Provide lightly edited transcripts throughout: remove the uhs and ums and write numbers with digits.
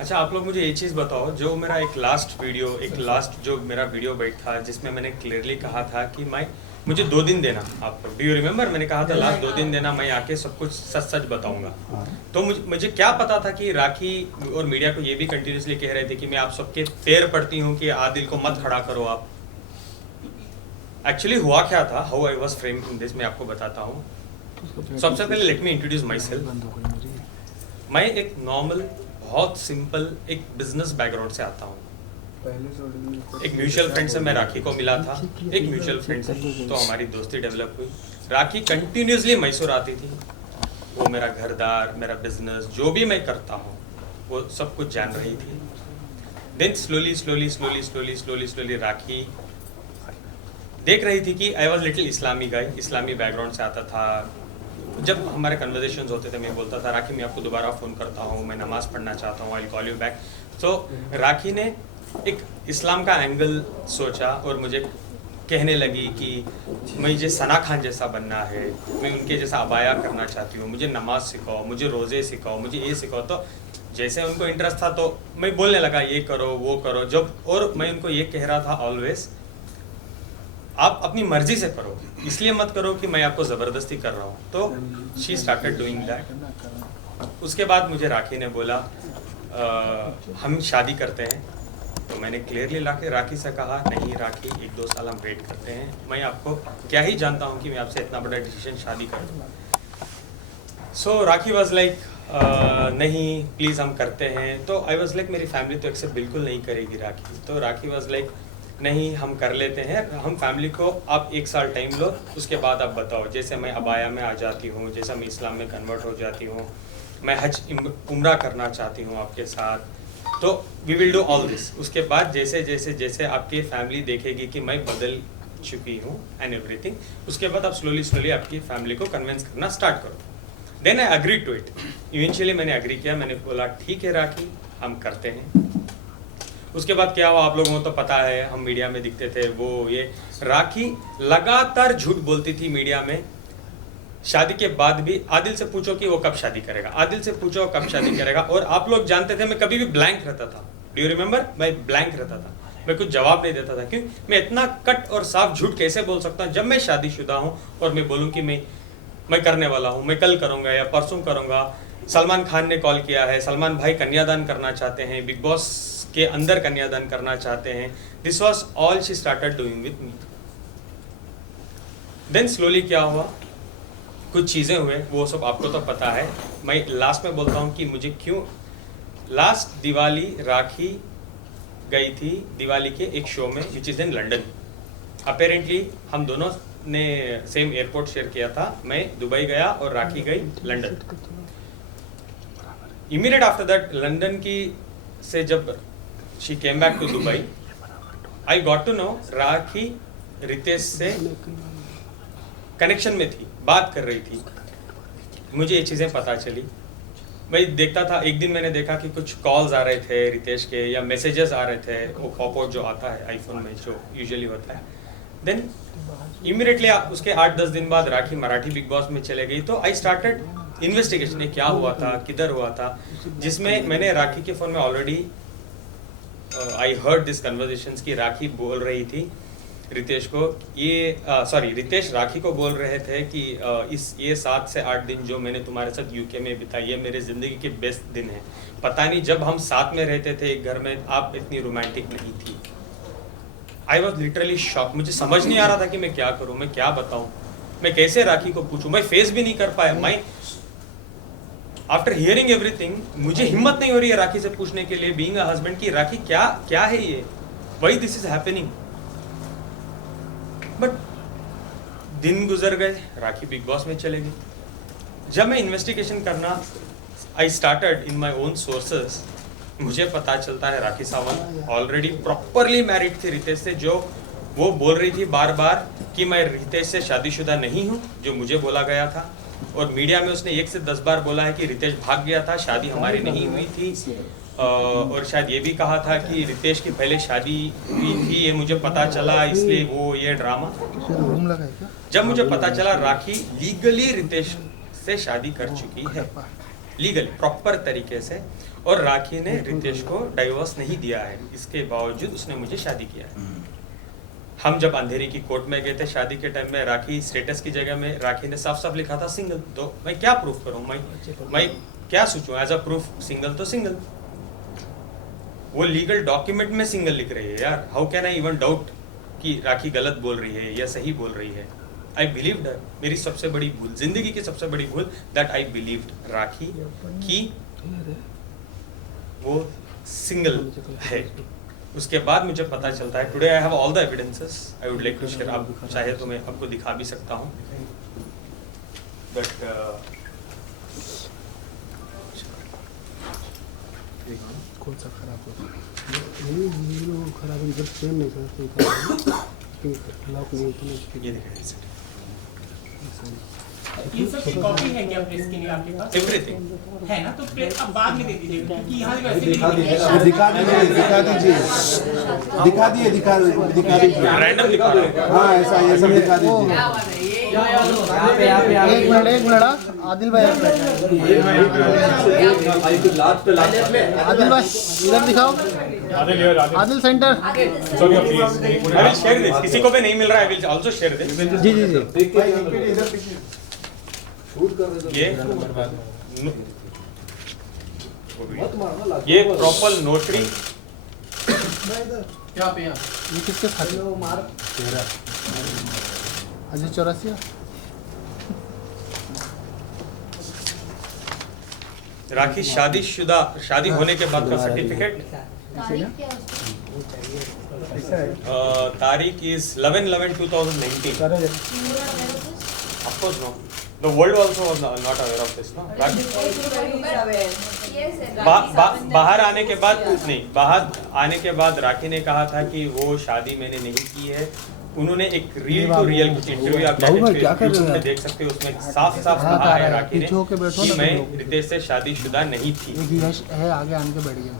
अच्छा, आप लोग मुझे ये चीज़ बताओ, जो मेरा एक लास्ट जो मेरा वीडियो बैठ था जिसमें मैंने क्लियरली कहा था कि मैं मुझे 2 दिन देना, आप लोग, डू यू रिमेम्बर? मैंने कहा था लास्ट 2 दिन देना, मैं आके सब कुछ सच सच बताऊंगा। तो मुझे क्या पता था कि राखी और मीडिया को ये भी कंटिन्यूसली कह रहे थे कि मैं आप सबके पैर पड़ती हूँ कि आदिल को मत खड़ा करो आप। एक्चुअली हुआ क्या था, how I was frame in this, मैं आपको बताता हूँ। सबसे पहले let me introduce my self. मैं एक नॉर्मल, बहुत सिंपल एक बिजनेस बैकग्राउंड से आता हूँ। एक म्यूचुअल फ्रेंड से मैं राखी को मिला था, एक म्यूचुअल फ्रेंड से, तो हमारी दोस्ती डेवलप हुई। राखी कंटिन्यूसली मैसूर आती थी, वो मेरा घरदार, मेरा बिजनेस, जो भी मैं करता हूँ वो सब कुछ जान रही थी। देन स्लोली राखी देख रही थी कि I was little Islami guy, Islami background से आता था। जब हमारे कन्वर्जेशंस होते थे मैं बोलता था राखी मैं आपको दोबारा फ़ोन करता हूँ, मैं नमाज़ पढ़ना चाहता हूँ, I will call you back. तो राखी ने एक इस्लाम का एंगल सोचा और मुझे कहने लगी कि मुझे सना खान जैसा बनना है, मैं उनके जैसा अबाया करना चाहती हूँ, मुझे नमाज सिखाओ, मुझे रोज़े सिखाओ, मुझे ये सिखाओ। तो जैसे उनको इंटरेस्ट था तो मैं बोलने लगा ये करो वो करो। जब और मैं उनको ये कह रहा था ऑलवेज, आप अपनी मर्जी से करो, इसलिए मत करो कि मैं आपको ज़बरदस्ती कर रहा हूँ। तो शी स्टार्टेड डूइंग दैट। उसके बाद मुझे राखी ने बोला हम शादी करते हैं। तो मैंने क्लियरली राखी से कहा नहीं राखी, 1-2 साल हम वेट करते हैं, मैं आपको क्या ही जानता हूँ कि मैं आपसे इतना बड़ा डिसीजन शादी कर दूँगा। सो राखी वॉज लाइक नहीं प्लीज़ हम करते हैं। तो आई वॉज लाइक मेरी फैमिली तो एक्सेप्ट बिल्कुल नहीं करेगी राखी। तो राखी वॉज लाइक नहीं हम कर लेते हैं, हम फैमिली को आप 1 साल टाइम लो, उसके बाद आप बताओ। जैसे मैं अबाया में आ जाती हूँ, जैसे मैं इस्लाम में कन्वर्ट हो जाती हूँ, मैं हज उम्रा करना चाहती हूँ आपके साथ, तो we will do all this. उसके बाद जैसे जैसे जैसे आपकी फैमिली देखेगी कि मैं बदल चुकी हूँ एंड एवरीथिंग, उसके बाद आप स्लोली आपकी फैमिली को कन्विंस करना स्टार्ट करो। Then I agree to it. Eventually मैंने अग्री किया, मैंने बोला ठीक है राखी हम करते हैं। उसके बाद क्या हुआ आप लोगों को तो पता है, हम मीडिया में दिखते थे वो ये। राखी लगातार झूठ बोलती थी मीडिया में। शादी के बाद भी आदिल से पूछो कि वो कब शादी करेगा, आदिल से पूछो कब शादी करेगा। और आप लोग जानते थे मैं कभी भी ब्लैंक रहता था, डू यू रिमेंबर? मैं ब्लैंक रहता था, मैं कुछ जवाब नहीं देता था। क्यों? मैं इतना कट और साफ झूठ कैसे बोल सकता हूँ जब मैं शादीशुदा हूँ और मैं बोलूँ कि मैं करने वाला हूँ, मैं कल करूँगा या परसों करूँगा। सलमान खान ने कॉल किया है, सलमान भाई कन्यादान करना चाहते हैं, बिग बॉस के अंदर कन्यादान करना चाहते हैं। This was all she started doing with me. Then slowly क्या हुआ, कुछ चीज़ें हुए, वो सब आपको तो पता है। मैं लास्ट में बोलता हूँ कि मुझे क्यों। लास्ट दिवाली राखी गई थी दिवाली के एक शो में which is in London. Apparently हम दोनों ने सेम एयरपोर्ट शेयर किया था। मैं दुबई गया और राखी गई London. Immediate after that London की से जब she came back to Dubai, I got to know Rakhi Ritesh से कनेक्शन में थी, बात कर रही थी। मुझे ये चीज़ें पता चली। मैं देखता था, एक दिन मैंने देखा कि कुछ कॉल्स आ रहे थे रितेश के या मैसेजेस आ रहे थे, वो पॉपआउट जो आता है आईफोन में जो यूजुअली होता है। देन इमीडिएटली उसके 8-10 दिन बाद राखी मराठी बिग बॉस में चले गई। तो आई स्टार्टेड इन्वेस्टिगेशन, ये क्या हुआ था, किधर हुआ था, जिसमें मैंने राखी के फ़ोन में already I heard this conversations की राखी बोल रही थी रितेश को, रितेश राखी को बोल रहे थे कि ये 7 से 8 दिन जो मैंने तुम्हारे साथ यूके में बिताई, ये मेरे ज़िंदगी के बेस्ट दिन है। पता नहीं जब हम साथ में रहते थे एक घर में, आप इतनी रोमांटिक नहीं थी। I was literally shock. मुझे समझ नहीं आ रहा था कि मैं क्या करूँ, मैं क्या बताऊँ, मैं कैसे राखी को पूछूँ। मैं फेस भी नहीं कर पाया। मैं आफ्टर हियरिंग एवरीथिंग, मुझे हिम्मत नहीं हो रही है राखी से पूछने के लिए, बीइंग अ हस्बैंड, की राखी क्या है ये, why this is happening. But दिन गुजर गए, राखी बिग बॉस में चले गई। जब मैं इन्वेस्टिगेशन करना I started in my own sources, मुझे पता चलता है Rakhi Sawant already properly married थी रितेश से। जो वो बोल रही थी बार बार कि मैं रितेश से शादीशुदा नहीं हूँ, जो मुझे बोला गया था। और मीडिया में उसने 1 से 10 बार बोला है कि रितेश भाग गया था, शादी हमारी नहीं हुई थी। और शायद ये भी कहा था कि रितेश की पहले शादी हुई थी, ये मुझे पता चला, इसलिए वो ये ड्रामा। जब मुझे पता चला राखी लीगली रितेश से शादी कर चुकी है, लीगली प्रॉपर तरीके से, और राखी ने रितेश को डाइवोर्स नहीं दिया है, इसके बावजूद उसने मुझे शादी किया है। हम जब अंधेरी की कोर्ट में गए थे शादी के टाइम में, राखी स्टेटस की जगह में राखी ने साफ साफ लिखा था सिंगल। तो मैं क्या प्रूफ करूं, मैं क्या सोचूं एज अ प्रूफ? सिंगल तो सिंगल, वो लीगल डॉक्यूमेंट में सिंगल लिख रही है यार। How can I even doubt कि राखी गलत बोल रही है या सही बोल रही है? आई बिलीव्ड हर। मेरी सबसे बड़ी भूल, जिंदगी की सबसे बड़ी भूल, दैट आई बिलीव्ड राखी कि वो सिंगल है। उसके बाद मुझे पता चलता है, today I have all the evidences, I would like to share. आप चाहे तो मैं आपको दिखा भी सकता हूँ, बट कौन सा खराब होता है? खराब इधर फ्रेम नहीं सर, लॉक नहीं होता ना। ये देखिए इन सब की कॉपी है क्या प्रेस के लिए आपके पास? एवरीथिंग है ना, तो प्रेस अब बाद में दे दीजिएगा क्योंकि यहाँ वैसे भी दिखा दीजिए रैंडम दिखा रहा हूँ। हाँ ऐसा दिखा दीजिए। एक मिनट आदिल भाई, आदिल भाई इधर दिखाओ। Adil centre. I will share this. किसी को भी नहीं मिल रहा है, I will also share this. जी जी जी। ये प्रॉपर नोटरी। ये किसके खाते? अजय चौरासिया। राखी शादीशुदा, शादी होने के बाद का सर्टिफिकेट। तारीख is 11/11/2019। Of course no. The world also was not aware of this, no? बाहर आने के बाद नहीं, बाहर आने के बाद राखी ने कहा था कि वो शादी मैंने नहीं की है। उन्होंने एक रियल टू रियल कुछ इंटरव्यू आप यूट्यूब पे देख सकते हो, उसमें साफ साफ कहा है राखी ने कि मैं रितेश से शादीशुदा नहीं थी। है आगे आने के बैठ गया।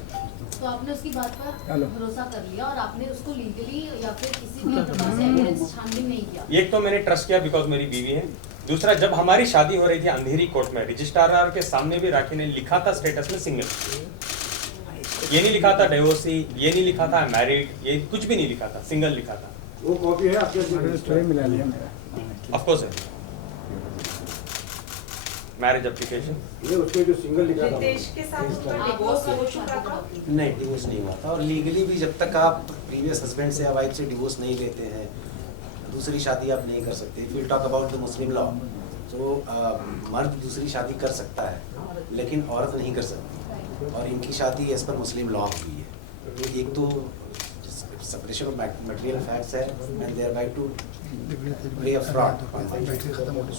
तो आपने उसकी बात पर भरोसा कर लिया और आपने उसको लीगली या फिर किसी भी प्रकार से एविडेंस छानबीन नहीं किया? एक तो मैंने ट्रस्ट किया बिकॉज मेरी बीवी है। दूसरा, जब हमारी शादी हो रही थी अंधेरी कोर्ट में, रजिस्ट्रार के सामने भी राखी ने लिखा था स्टेटस में सिंगल। ये नहीं लिखा था डिवोर्सी, ये नहीं लिखा था मैरिड, ये कुछ भी नहीं लिखा था, सिंगल लिखा था। वो कॉपी है आपके मिला लिया मेरा। ऑफ कोर्स है मैरिज एप्लीकेशन। ये उसमें जो सिंगल लिखा था रितेश के साथ उसका डिवोर्स हो चुका था? नहीं, डिवोर्स नहीं हुआ था। और लीगली भी जब तक आप प्रीवियस हस्बैंड से या वाइफ से डिवोर्स नहीं लेते हैं, दूसरी शादी आप नहीं कर सकते। If you talk about the Muslim law, तो मर्द दूसरी शादी कर सकता है लेकिन औरत नहीं कर सकती, और इनकी शादी एज पर मुस्लिम लॉ हुई है। एक तो separation of material facts है and they are right to play a fraud।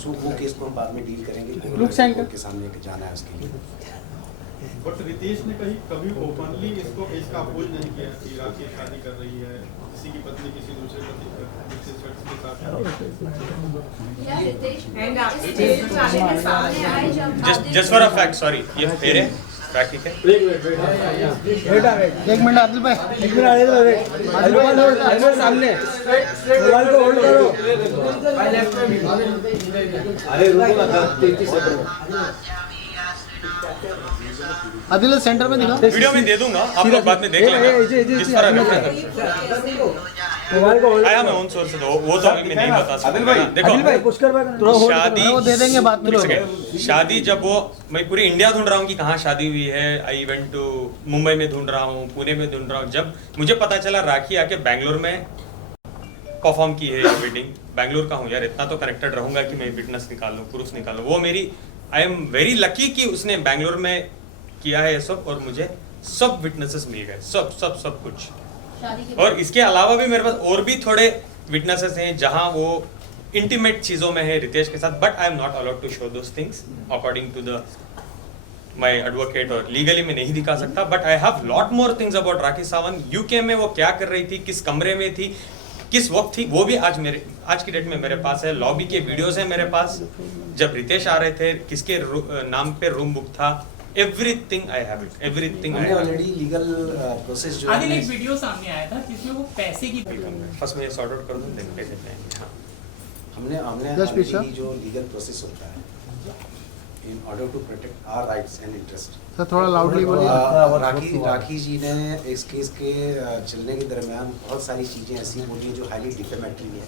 So वो केस को हम बाद में डील करेंगे, कोर्ट के सामने जाना है उसके लिए। बट रितेश ने कभी ओपनली इसको इसका अपोज नहीं किया कि राखी शादी कर रही है, किसी की पत्नी किसी दूसरे के साथ। या रितेश एंड आपके जेल जाने के सामने आए जब just for a fact, sorry, ये फेर है राखी के। एक मिनट आदिल भाई, एक मिनट आदिल भाई सामने मोबाइल को होल्ड करो। अरे रुको ना 33 सेकंड। आदिल सेंटर में दिखा, वीडियो में दे दूंगा, आप लोग बाद में देख लेंगे। जिस तरह मोबाइल को आया मैं ऑन सोर्स से, वो तो अभी मैं नहीं बता सकता। देखो शादी वो दे देंगे बाद में। शादी जब वो, मैं पूरी इंडिया ढूंढ रहा हूँ कि कहाँ शादी हुई है। आई वेंट टू मुंबई में ढूंढ रहा हूँ, पुणे में ढूंढ रहा हूँ। जब मुझे पता चला राखी आके बैंगलोर में परफॉर्म की है ये वेडिंग। बैंगलोर का हूँ यार, इतना तो कनेक्टेड रहूंगा कि मैं विटनेस निकाल लूँ, प्रूफ निकाल लूँ। वो मेरी, आई एम वेरी लकी कि उसने बैंगलोर में किया है ये सब, और मुझे सब विटनेसेस मिल गए, सब सब सब कुछ। और इसके अलावा भी मेरे पास और भी थोड़े विटनेसेस हैं जहां वो इंटीमेट चीजों में है रितेश के साथ, but I am not allowed to show those things according to the my advocate, और लीगली मैं नहीं दिखा सकता। But I have lot more things about Rakhi Sawant. UK में वो क्या कर रही थी, किस कमरे में थी, किस वक्त थी, वो भी आज की डेट में मेरे पास है। लॉबी के वीडियोस है मेरे पास, जब रितेश आ रहे थे किसके नाम पे रूम बुक था, everything I have it, everything. हमने ऑलरेडी लीगल प्रोसेस जो आदिल एक वीडियो सामने आया था जिसमें वो पैसे की फर्स्ट मैं सॉर्ट आउट कर दूं, देन पैसे जाएंगे। हाँ, हमने Yes, please, sir. already जो लीगल प्रोसेस होता है in order to protect our rights and interest. Sir थोड़ा लाउडली बोलिए। राखी जी ने इस केस के चलने के दरमियान बहुत सारी चीज़ें ऐसी बोली जो हाईली डिफेमेटरी है,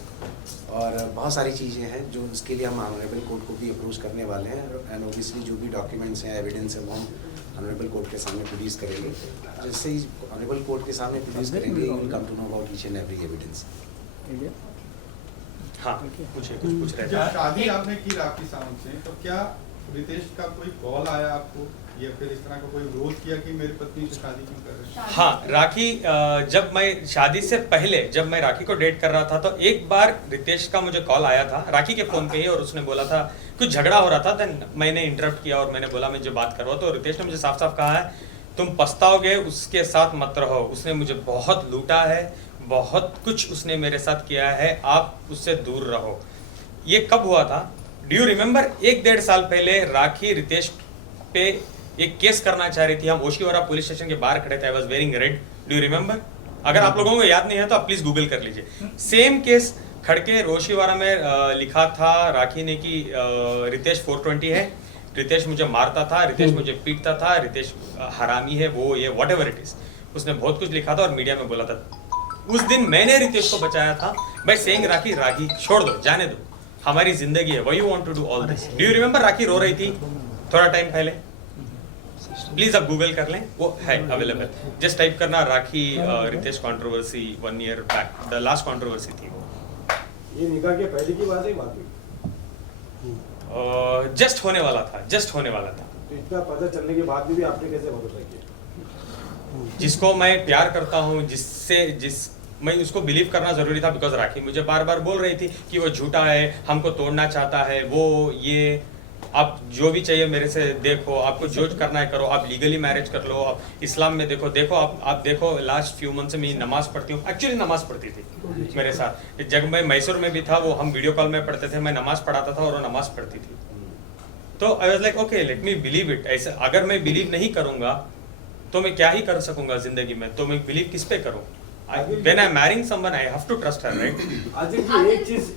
और बहुत सारी चीज़ें हैं जो इसके लिए हम ऑनरेबल कोर्ट को भी अप्रोच करने वाले हैं, एंड ओबियसली जो भी डॉक्यूमेंट्स हैं, एविडेंस है, वो हम ऑनरेबल कोर्ट के सामने प्रोड्यूस करेंगे। जैसे ही ऑनरेबल कोर्ट के सामने प्रोड्यूस करेंगे, you will come to know about each and every evidence. हाँ, पूछिए, कुछ पूछ रहे थे। जब शादी आपने की राखी सावंत से, तो क्या रितेश का कोई कॉल आया आपको, या फिर इस तरह का कोई विरोध किया कि मेरी पत्नी से शादी क्यों कर रहे हैं? हाँ, राखी जब मैं शादी से पहले जब मैं राखी को डेट कर रहा था, तो एक बार रितेश का मुझे कॉल आया था राखी के फोन पे ही, और उसने बोला था कुछ झगड़ा हो रहा था। देन मैंने इंटरप्ट किया और मैंने बोला मैं जो बात कर रहा हूँ, तो रितेश ने मुझे साफ साफ कहा है तुम पछताओगे, उसके साथ मत रहो, उसने मुझे बहुत लूटा है, बहुत कुछ उसने मेरे साथ किया है, आप उससे दूर रहो। ये कब हुआ था? Do you remember? 1-1.5 साल पहले राखी रितेश पे एक केस करना चाह रही थी। हम ओशिवारा पुलिस स्टेशन के बाहर खड़े थे। I was wearing red. Do you remember? अगर आप लोगों को याद नहीं है तो आप प्लीज गूगल कर लीजिए। सेम केस खड़के ओशिवारा में लिखा था राखी ने कि रितेश 420 है, रितेश मुझे मारता था, रितेश मुझे पीटता था, रितेश हरामी है, वो ये वॉट एवर इट इज। उसने बहुत कुछ लिखा था और मीडिया में बोला था। उस दिन मैंने रितेश को बचाया था बाय सेइंग राखी राखी छोड़ दो, जाने दो, हमारी जिंदगी है, why you want to do all this. Do you remember? Rakhi रो रही थी थोड़ा टाइम पहले। प्लीज आप गूगल कर लें, वो है अवेलेबल। जस्ट टाइप करना Rakhi Ritesh controversy 1 year back, the last controversy थी वो। ये निकाह के पहले की बात है, बात जस्ट होने वाला था, जस्ट होने वाला था। तो इतना पता चलने के बाद भी आपने कैसे भरोसा किया? जिसको मैं प्यार करता हूँ, मैं उसको बिलीव करना जरूरी था, बिकॉज राखी मुझे बार बार बोल रही थी कि वो झूठा है, हमको तोड़ना चाहता है, वो ये। आप जो भी चाहिए मेरे से देखो, आपको जो करना है करो, आप लीगली मैरिज कर लो, आप इस्लाम में देखो, आप देखो लास्ट फ्यू मंथ से मैं नमाज पढ़ती हूँ। एक्चुअली नमाज पढ़ती थी मेरे साथ, जब मैं मैसूर में भी था, वो हम वीडियो कॉल में पढ़ते थे, मैं नमाज पढ़ाता था और वो नमाज पढ़ती थी। तो I was like okay, let me believe it. ऐसा अगर मैं बिलीव नहीं करूंगा तो मैं क्या ही कर सकूंगा जिंदगी में, तो मैं बिलीव किस पे करूं? When I'm marrying someone, I have to trust her, right? आज एक चीज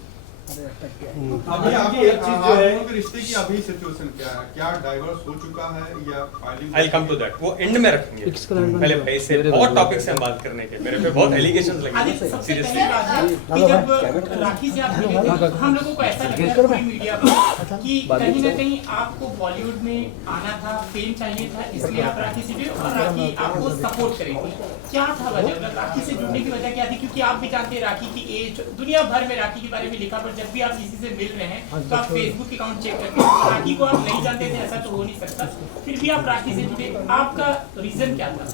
अभी आपके दोनों के रिश्ते की अभी सिचुएशन क्या है? क्या डाइवोर्स हो चुका है या filing? I'll come to that. वो एंड में रखेंगे। पहले पैसे बहुत टॉपिक्स हैं बात करने के, मेरे पे बहुत एलिगेशंस लगे। आदित्य, सबसे पहली बात है कि जब राखी से आप मिले थे, हम लोगों को ऐसा लगा पूरी मीडिया पर कि कहीं ना कहीं आपको बॉलीवुड में आना था, फेम चाहिए था, इसलिए आप राखी से जुड़े और राखी आपको सपोर्ट करेगी। क्या था वजह? मतलब राखी से जुड़ने की वजह क्या थी? क्योंकि आप भी जानते हैं राखी की एज, दुनिया भर में राखी के बारे में लिखा, पर जब भी आप किसी से मिल रहे हैं तो आप फेसबुक अकाउंट चेक करके राखी को आप नहीं जानते थे, ऐसा तो हो नहीं सकता, फिर भी आप राखी से जुड़े, आपका रीजन क्या था?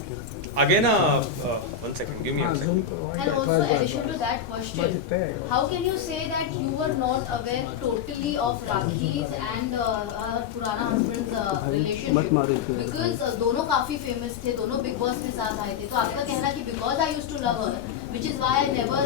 Again, 1 second, give me a second. And also, addition to that question, how can you say that you were not aware totally of Rakhi's and her Purana husband's relationship? Because दोनों काफी famous थे, दोनों Big Boss के साथ आए थे, तो आपका कहना कि because I used to love her, which is why I never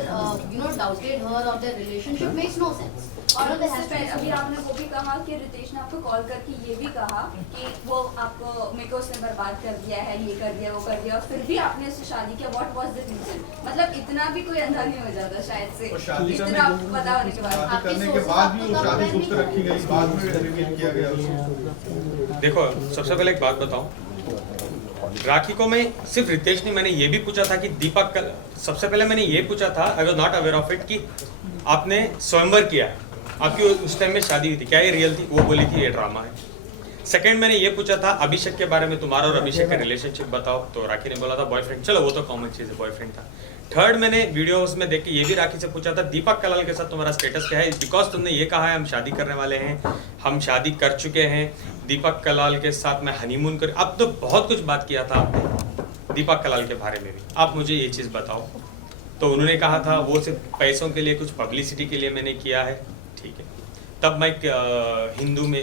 doubted her or their relationship makes no sense. और इससे पहले अभी आपने वो भी कहा कि रितेश ने आपको कॉल करके ये भी कहा कि वो आपको मेरे को उसने बर्बाद कर दिया है, ये कर दिया, वो कर दिया, और फिर भी आपने उससे शादी किया। What was the reason? मतलब इतना भी कोई अंधा नहीं हो जाता शायद से, इतना आपको पता होने के बाद। शादी करने के बाद भी वो शादी गुप्त रखी गई, बाद में रिवील किया गया उसको। देखो, सबसे पहले एक बात बताऊं, राखी को मैं सिर्फ रितेश नहीं, मैंने ये भी पूछा था कि दीपक, सबसे पहले मैंने ये पूछा था, I was not aware of it, कि आपने स्वयंवर किया है, आपकी उस टाइम में शादी हुई थी, क्या ये रियल थी? वो बोली थी ये ड्रामा है। सेकंड मैंने ये पूछा था अभिषेक के बारे में, तुम्हारा और अभिषेक का रिलेशनशिप बताओ, तो राखी ने बोला था बॉयफ्रेंड। चलो वो तो कॉमन चीज़ है, बॉयफ्रेंड था। थर्ड मैंने वीडियोस में देख के ये भी राखी से पूछा था दीपक कलाल के साथ तुम्हारा स्टेटस क्या है, बिकॉज तुमने ये कहा है हम शादी करने वाले हैं, हम शादी कर चुके हैं, दीपक कलाल के साथ मैं हनीमून कर। अब तो बहुत कुछ बात किया था आपने दीपक कलाल के बारे में भी, आप मुझे ये चीज़ बताओ। तो उन्होंने कहा था वो सिर्फ पैसों के लिए, कुछ पब्लिसिटी के लिए मैंने किया है। ठीक है, तब मैं हिंदू में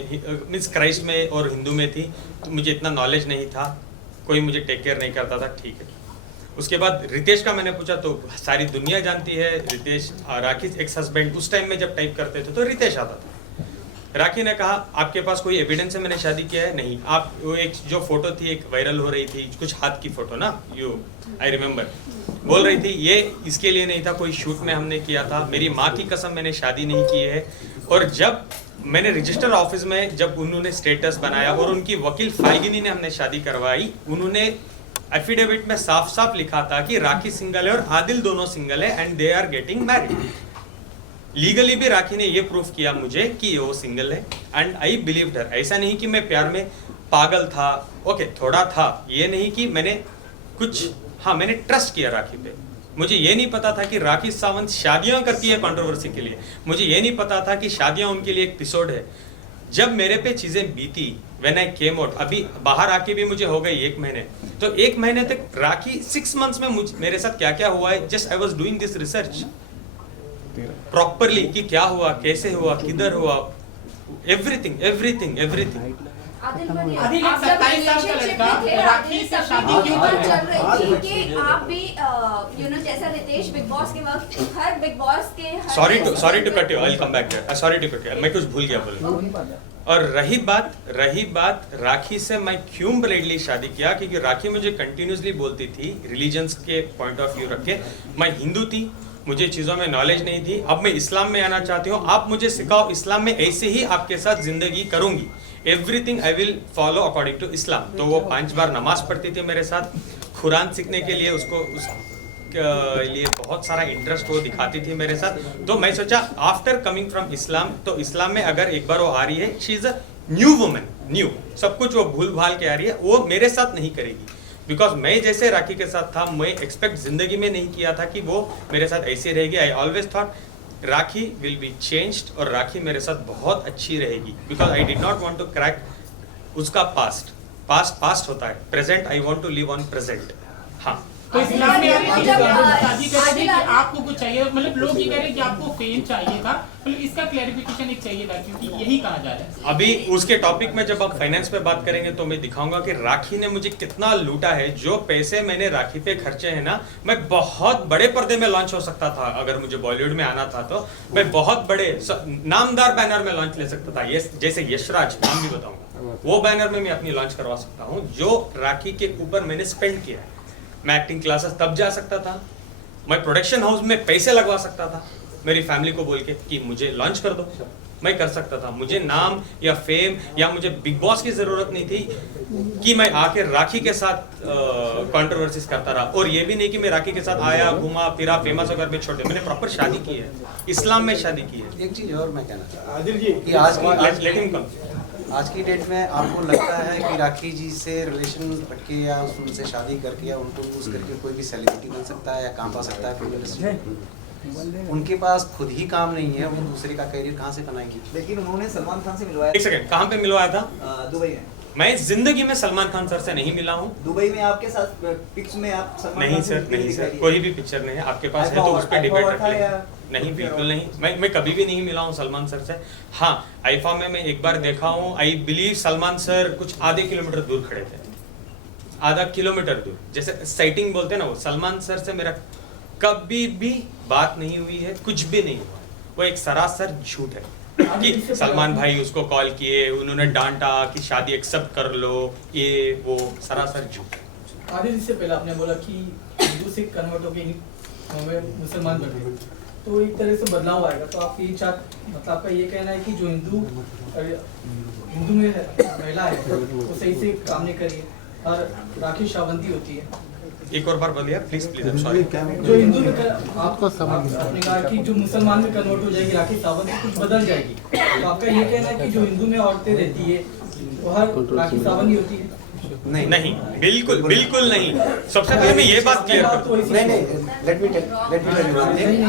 मीन्स क्राइस्ट में और हिंदू में थी, तो मुझे इतना नॉलेज नहीं था, कोई मुझे टेक केयर नहीं करता था। ठीक है, उसके बाद रितेश का मैंने पूछा तो सारी दुनिया जानती है रितेश, राखी एक्स हस्बैंड, उस टाइम में जब टाइप करते थे तो रितेश आता था। राखी ने कहा आपके पास कोई एविडेंस है मैंने शादी किया है? नहीं। आप वो एक जो फोटो थी एक वायरल हो रही थी, कुछ हाथ की फोटो ना, यू आई रिमेम्बर, बोल रही थी ये इसके लिए नहीं था, कोई शूट में हमने किया था, मेरी माँ की कसम मैंने शादी नहीं की है। और जब मैंने रजिस्टर ऑफिस में जब उन्होंने स्टेटस बनाया और उनकी वकील फाइगिनी ने हमने शादी करवाई, उन्होंने एफिडेविट में साफ साफ लिखा था कि राखी सिंगल है और आदिल दोनों सिंगल है and they are getting married. Legally भी राखी ने ये प्रूफ किया मुझे कि वो सिंगल है एंड आई बिलीव्ड हर। ऐसा नहीं कि मैं प्यार में पागल था, ओके थोड़ा था, ये नहीं कि मैंने कुछ, हाँ मैंने ट्रस्ट किया राखी पे। मुझे ये नहीं पता था कि राखी सावंत शादियां करती है कंट्रोवर्सी के लिए, मुझे ये नहीं पता था कि शादियां उनके लिए एक एपिसोड है। जब मेरे पे चीजें बीती, व्हेन आई केम आउट, अभी बाहर आके भी मुझे हो गई 1 महीने, तो 1 महीने तक राखी 6 मंथ्स में मेरे साथ क्या क्या हुआ है, just I was doing this research properly कि क्या हुआ, कैसे हुआ, किधर हुआ, एवरीथिंग एवरीथिंग एवरीथिंग। आदिल भाई, आदिल आप जब 27 साल का relationship लड़का में थे, राखी आपकी से शादी तब भी क्यों बात कर चल रही थी कि आप भी जैसा रितेश बिग बॉस के वक्त हर बिग बॉस के हर sorry to cut you, I will come back there, sorry to cut you, मैं कुछ भूल गया बोलना। और रही बात राखी से मैं क्यों ब्लेडली शादी किया, क्योंकि राखी मुझे कंटिन्यूसली बोलती थी रिलीजन्स के पॉइंट ऑफ व्यू रख के, मैं हिंदू थी, मुझे चीज़ों में नॉलेज नहीं थी, अब मैं इस्लाम में आना चाहती हूँ, आप मुझे सिखाओ इस्लाम में, ऐसे ही आपके साथ जिंदगी करूंगी, everything I will follow according to Islam. तो वो 5 बार नमाज पढ़ती थी मेरे साथ, कुरान सीखने के लिए उसको लिए बहुत सारा इंटरेस्ट वो दिखाती थी मेरे साथ। तो मैं सोचा आफ्टर कमिंग फ्रॉम इस्लाम, तो इस्लाम में अगर एक बार वो आ रही है, she is a new woman, new सब कुछ वो भूल भाल के आ रही है, वो मेरे साथ नहीं करेगी। बिकॉज मैं जैसे राखी के साथ था, मैं एक्सपेक्ट जिंदगी में नहीं किया था कि वो मेरे साथ ऐसे रहेगी। I always thought Rakhi will be changed और राखी मेरे साथ बहुत अच्छी रहेगी, because I did not want to crack उसका पास्ट होता है, present I want to live on present. हाँ, तो इस्लाम में आप जब, शादी कर रहे थे कि आदिल- आपको कुछ चाहिए, मतलब लोग ये कह रहे हैं कि आपको फेम चाहिए था, मतलब इसका क्लैरिफिकेशन एक चाहिए था, क्योंकि यही कहा जा रहा है। अभी उसके टॉपिक में जब आप फाइनेंस पे बात करेंगे तो मैं दिखाऊंगा कि राखी ने मुझे कितना लूटा है। जो पैसे मैंने राखी पे खर्चे हैं ना, मैं बहुत बड़े पर्दे में लॉन्च हो सकता था, अगर मुझे बॉलीवुड में आना था तो मैं बहुत बड़े नामदार बैनर में लॉन्च ले सकता था, जैसे यशराज, नाम भी बताऊंगा, वो बैनर में मैं अपनी लॉन्च करवा सकता हूँ जो राखी के ऊपर मैंने स्पेंड किया है। मैं एक्टिंग क्लासेस तब जा सकता था, मैं प्रोडक्शन हाउस में पैसे लगवा सकता था, मेरी फैमिली को बोल के कि मुझे लॉन्च कर दो, मैं कर सकता था। मुझे नाम या फेम या मुझे बिग बॉस की जरूरत नहीं थी कि मैं आके राखी के साथ कंट्रोवर्सीज करता रहा। और ये भी नहीं कि मैं राखी के साथ आया, घूमा फिरा, फेमस होकर मैं छोटे, मैंने प्रॉपर शादी की है, इस्लाम में शादी की है। एक चीज और मैं कहना चाहता आदिल जी हूँ कि लेट हिम कम। आज की डेट में आपको लगता है कि राखी जी से रिलेशन रख के या उनसे शादी करके या उनको यूज करके कोई भी सेलिब्रिटी बन सकता है या काम पा सकता है फिल्म इंडस्ट्री में? उनके पास खुद ही काम नहीं है, वो दूसरे का करियर कहाँ से बनाएंगे? लेकिन उन्होंने सलमान खान से मिलवाया। एक सेकंड, कहाँ पे मिलवाया था? दुबई में। मैं जिंदगी में सलमान खान सर से नहीं मिला हूँ। दुबई में आपके साथ पिक्स में आप सलमान नहीं खान से सर, मिलते नहीं दिखाई सर, दिए। कोई भी पिक्चर नहीं है। आपके पास है तो उस पर डिबेट आईफा रख था लेंगे। या- नहीं, बिल्कुल नहीं, मैं कभी भी नहीं मिला हूँ सलमान सर से। हाँ, आईफा में मैं एक बार देखा हूँ, आई बिलीव सलमान सर कुछ आधे किलोमीटर दूर खड़े थे, आधा किलोमीटर दूर, जैसे साइटिंग बोलते हैं ना, वो सलमान सर से मेरा कभी भी बात नहीं हुई है, कुछ भी नहीं हुआ। वो एक सरासर झूठ है कि सलमान भाई उसको कॉल किए, उन्होंने डांटा कि शादी एक्सेप्ट कर लो, ये वो सरासर झूठ है। आदिल, इससे पहले आपने बोला कि हिंदू से कन्वर्ट होकर हमें मुसलमान बन गए, तो एक तरह से बदलाव आएगा। तो आप ये मतलब आपका ये कहना है कि जो हिंदू में महिला है वो सही से काम नहीं करिए और राखी शावंती होती है। एक और बार बोलिए प्लीज, आई एम सॉरी। जो हिंदू में आपने कहा कि जो मुसलमान में कन्वर्ट हो जाएगी राखी सावंत, कुछ बदल जाएगी, तो आपका ये कहना है कि जो हिंदू में औरतें रहती है वो हर राखी सावंत ही होती है? नहीं, बिल्कुल बिल्कुल नहीं। सबसे पहले मैं ये बात क्लियर कर दूं। नहीं, let me tell you one thing.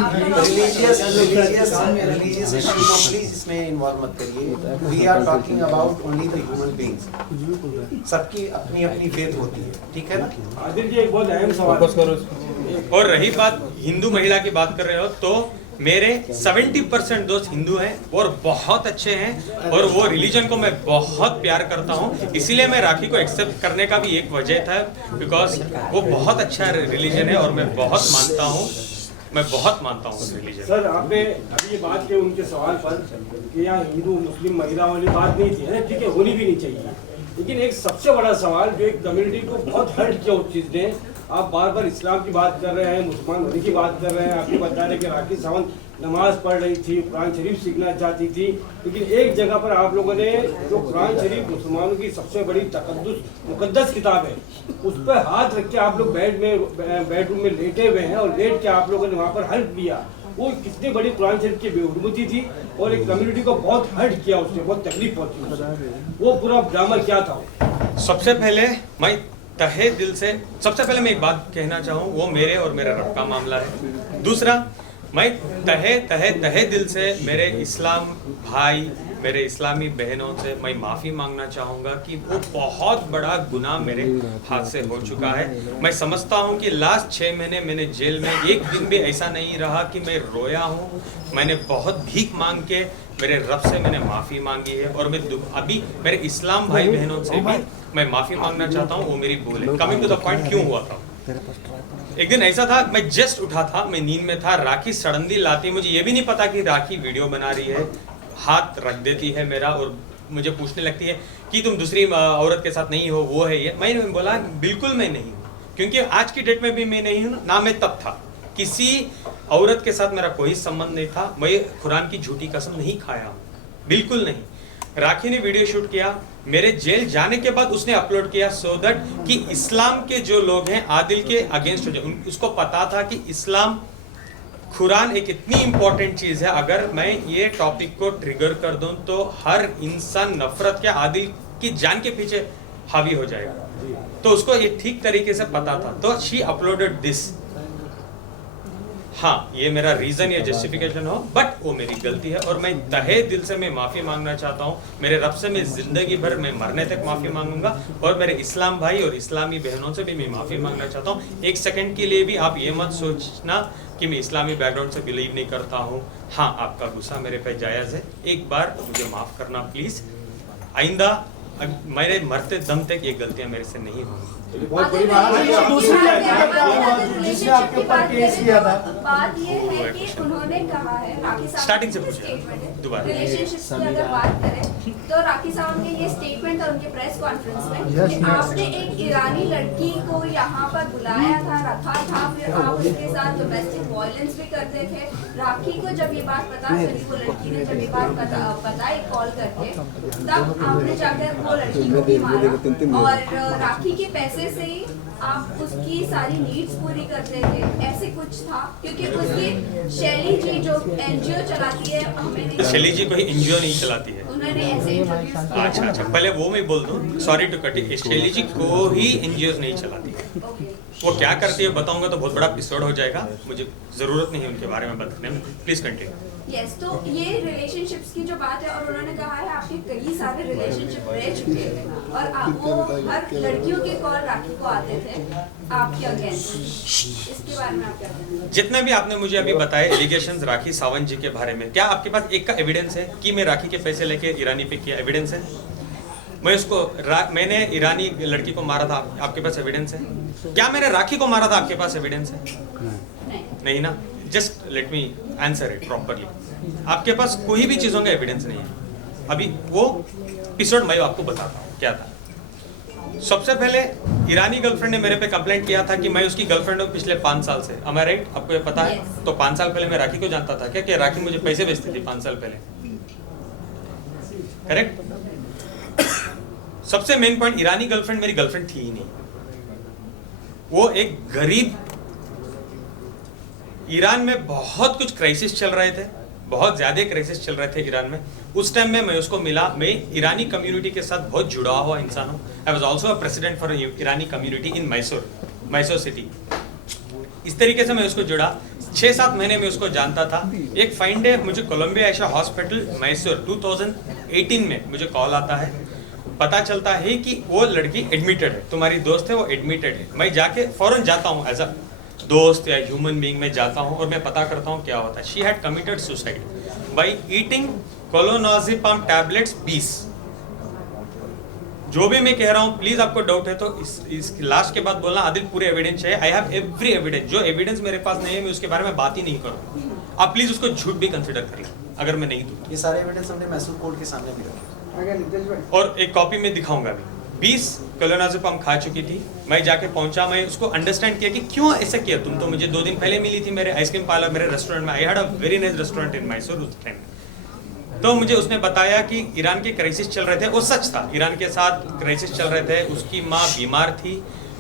Religious issue को प्लीज इसमें इन्वॉल्व मत करिए। We are talking about only the human beings. सबकी अपनी अपनी फेथ होती है, ठीक है ना? आदिल जी एक बहुत अहम सवाल। और रही बात हिंदू महिला की बात कर रहे हो, तो मेरे 70% दोस्त हिंदू हैं और बहुत अच्छे हैं, और वो रिलीजन को मैं बहुत प्यार करता हूँ। इसीलिए मैं राखी को एक्सेप्ट करने का भी एक वजह था, बिकॉज वो बहुत अच्छा रिलीजन है और मैं बहुत मानता हूँ, मैं बहुत मानता हूँ उस रिलीजन। सर आपने अभी ये बात की उनके सवाल पर कि यहाँ हिंदू मुस्लिम महिला वाली बात नहीं थी, है ठीक है, होनी भी नहीं चाहिए, लेकिन एक सबसे बड़ा सवाल जो एक कम्युनिटी को बहुत हर्ट किया उस चीज़ ने, आप बार बार इस्लाम की बात कर रहे हैं, मुसलमान होने की बात कर रहे हैं। आपको बता रहे हैं कि राखी सावंत नमाज पढ़ रही थी, कुरान शरीफ सीखना चाहती थी, लेकिन एक जगह पर आप लोगों ने जो कुरान शरीफ मुसलमानों की सबसे बड़ी मुकद्दस किताब है, उस पर हाथ रख के आप लोग बेडरूम में लेटे हुए हैं और लेट के आप लोगों ने वहाँ पर हल्फ किया। वो कितनी बड़ी कुरान शरीफ की बेहुरमती थी और एक कम्युनिटी को बहुत हर्ट किया, उससे बहुत तकलीफ पहुंची। वो पूरा ड्रामा क्या था? सबसे पहले मैं तहे दिल से मैं एक बात कहना चाहूँ, वो मेरे और मेरे रब का मामला है। दूसरा, मैं तहे दिल से मेरे इस्लाम भाई, मेरे इस्लामी बहनों से मैं माफ़ी मांगना चाहूँगा कि वो बहुत बड़ा गुनाह मेरे हाथ से हो चुका है। मैं समझता हूँ कि लास्ट 6 महीने मैंने जेल में एक दिन भी ऐसा नहीं रहा कि मैं रोया हूँ। मैंने बहुत भीख मांग के मेरे रब से मैंने माफ़ी मांगी है और मैं अभी मेरे इस्लाम भाई बहनों से भी मैं माफ़ी मांगना चाहता हूँ। वो मेरी भूल है। कमिंग टू द पॉइंट, क्यों हुआ था? एक दिन ऐसा था, मैं जस्ट उठा था, मैं नींद में था, राखी सडनली लाती, मुझे ये भी नहीं पता कि राखी वीडियो बना रही है, हाथ रख देती है मेरा और मुझे पूछने लगती है कि तुम दूसरी औरत के साथ नहीं हो, वो है ये। मैंने बोला बिल्कुल मैं नहीं हूँ, क्योंकि आज की डेट में भी मैं नहीं हूँ ना मैं तब था। किसी औरत के साथ मेरा कोई संबंध नहीं था। मैं कुरान की झूठी कसम नहीं खाया हूँ, बिल्कुल नहीं। राखी ने वीडियो शूट किया, मेरे जेल जाने के बाद उसने अपलोड किया सो दैट कि इस्लाम के जो लोग हैं आदिल के अगेंस्ट हो जाए। उसको पता था कि इस्लाम कुरान एक इतनी इंपॉर्टेंट चीज है, अगर मैं ये टॉपिक को ट्रिगर कर दूं तो हर इंसान नफरत के आदिल की जान के पीछे हावी हो जाएगा। तो उसको ये ठीक तरीके से पता था, तो शी अपलोडेड दिस। हाँ, ये मेरा रीजन या जस्टिफिकेशन हो, बट वो मेरी गलती है और मैं तहे दिल से मैं माफी मांगना चाहता हूँ। मेरे रब से मैं जिंदगी भर मैं मरने तक माफी मांगूंगा और मेरे इस्लाम भाई और इस्लामी बहनों से भी मैं माफी मांगना चाहता हूँ। एक सेकंड के लिए भी आप ये मत सोचना कि मैं इस्लामी बैकग्राउंड से बिलीव नहीं करता हूँ। हाँ, आपका गुस्सा मेरे पे जायज़ है, एक बार मुझे माफ़ करना प्लीज़। आइंदा मेरे मरते दम तक ये गलतियाँ मेरे से नहीं होंगी। बहुत बड़ी बात है। दूसरी रिलेशनशिप आपके ऊपर केस किया था। बात ये है कि उन्होंने कहा है, राखी सावंत स्टार्टिंग से पूछिए दोबारा। रिलेशनशिप की अगर बात करें तो राखी सावंत के ये स्टेटमेंट और उनके प्रेस कॉन्फ्रेंस में कि आपने एक ईरानी लड़की को यहाँ पर बुलाया था, रखा था, फिर आप उसके साथ डोमेस्टिक वायलेंस भी करते थे। राखी को जब ये बात पता चली, वो लड़की ने जब ये बात बताई कॉल करके, तब आपने जाकर वो लड़की को भी मारा और राखी के पैसे से ही आप उसकी सारी नीड्स पूरी करते थे, ऐसे कुछ था। क्योंकि उसकी शैली जी जो एनजीओ चलाती है, हमें नहीं, शैली जी कोई एनजीओ नहीं चलाती है, उन्होंने ऐसे इंट्रोड्यूस किया। अच्छा, पहले वो मैं बोल दूं, सॉरी टू कट इट, शैली जी को ही एनजीओ नहीं चलाती है। वो क्या करती है बताऊंगा तो बहुत बड़ा एपिसोड हो जाएगा, मुझे जरूरत नहीं है उनके बारे में बताने में। Please continue. यस, तो ये रिलेशनशिप्स की जो बात है, और उन्होंने कहा है आपके कई सारे रिलेशनशिप रह चुके हैं और आपको हर लड़कियों के कॉल राखी को आते थे आपके अगेंस्ट। इसके बारे में आप क्या कहते हैं? जितने भी आपने मुझे अभी बताए एलिगेशंस राखी सावंत जी के बारे में, क्या आपके पास एक का एविडेंस है कि मैं राखी के पैसे लेके ईरानी पे किया? एविडेंस है? मैं उसको मैंने ईरानी लड़की को मारा था, आपके पास एविडेंस है? क्या मैंने राखी को मारा था, आपके पास एविडेंस है? नहीं ना। Just let me answer it properly. आपके पास कोई भी चीज़ों का एविडेंस नहीं है। अभी वो एपिसोड मैं आपको बताता हूँ क्या था। सबसे पहले ईरानी गर्लफ्रेंड ने मेरे पे कंप्लेंट किया था कि मैं उसकी गर्लफ्रेंड हूँ पिछले 5 साल से। Am I right? आपको ये पता है? Yes. तो 5 साल पहले मैं राखी को जानता था क्या कि राखी मुझे पैसे भेजती थी 5 साल पहले? करेक्ट? सबसे मेन पॉइंट, ईरानी गर्लफ्रेंड मेरी गर्लफ्रेंड थी ही नहीं। वो एक गरीब, ईरान में बहुत कुछ क्राइसिस चल रहे थे, बहुत ज्यादा क्राइसिस चल रहे थे ईरान में। उस टाइम में मैं उसको मिला। मैं ईरानी कम्युनिटी के साथ बहुत जुड़ा हुआ इंसान हूँ। I was also a president for Irani community in Mysore city. इस तरीके से मैं उसको जुड़ा। 6-7 महीने में उसको जानता था। एक फाइन डे मुझे कोलंबिया एशिया हॉस्पिटल मैसूर 2018 में मुझे कॉल आता है, पता चलता है कि वो लड़की एडमिटेड है, तुम्हारी दोस्त है वो एडमिटेड है। मैं जाके फौरन जाता हूँ एज अ दोस्त या ह्यूमन बीइंग में जाता हूँ और मैं पता करता हूँ क्या होता है। She had committed suicide by eating clonazepam tablets 20। जो भी मैं कह रहा हूँ, प्लीज आपको डाउट है तो इस लास्ट के बाद बोलना आदिल पूरे एविडेंस है। I have every evidence. जो एविडेंस मेरे पास नहीं है मैं उसके बारे में बात ही नहीं करूँ। आप प्लीज उसको झूठ भी कंसिडर करिए अगर मैं नहीं दूँ। ये सारे एविडेंस हमने मैसूर कोर्ट के सामने भी रखे। और एक कॉपी में दिखाऊंगा अभी। 20 क्लोनाज़ेपम खा चुकी थी। मैं जाके पहुंचा, मैं उसको अंडरस्टैंड किया कि क्यों ऐसा किया, तुम तो मुझे 2 दिन पहले मिली थी मेरे आइसक्रीम पार्लर, मेरे रेस्टोरेंट में। I had a very nice restaurant in Mysore उस टाइम। तो मुझे उसने बताया कि ईरान के क्राइसिस चल रहे थे, वो सच था, ईरान के साथ क्राइसिस चल रहे थे, उसकी माँ बीमार थी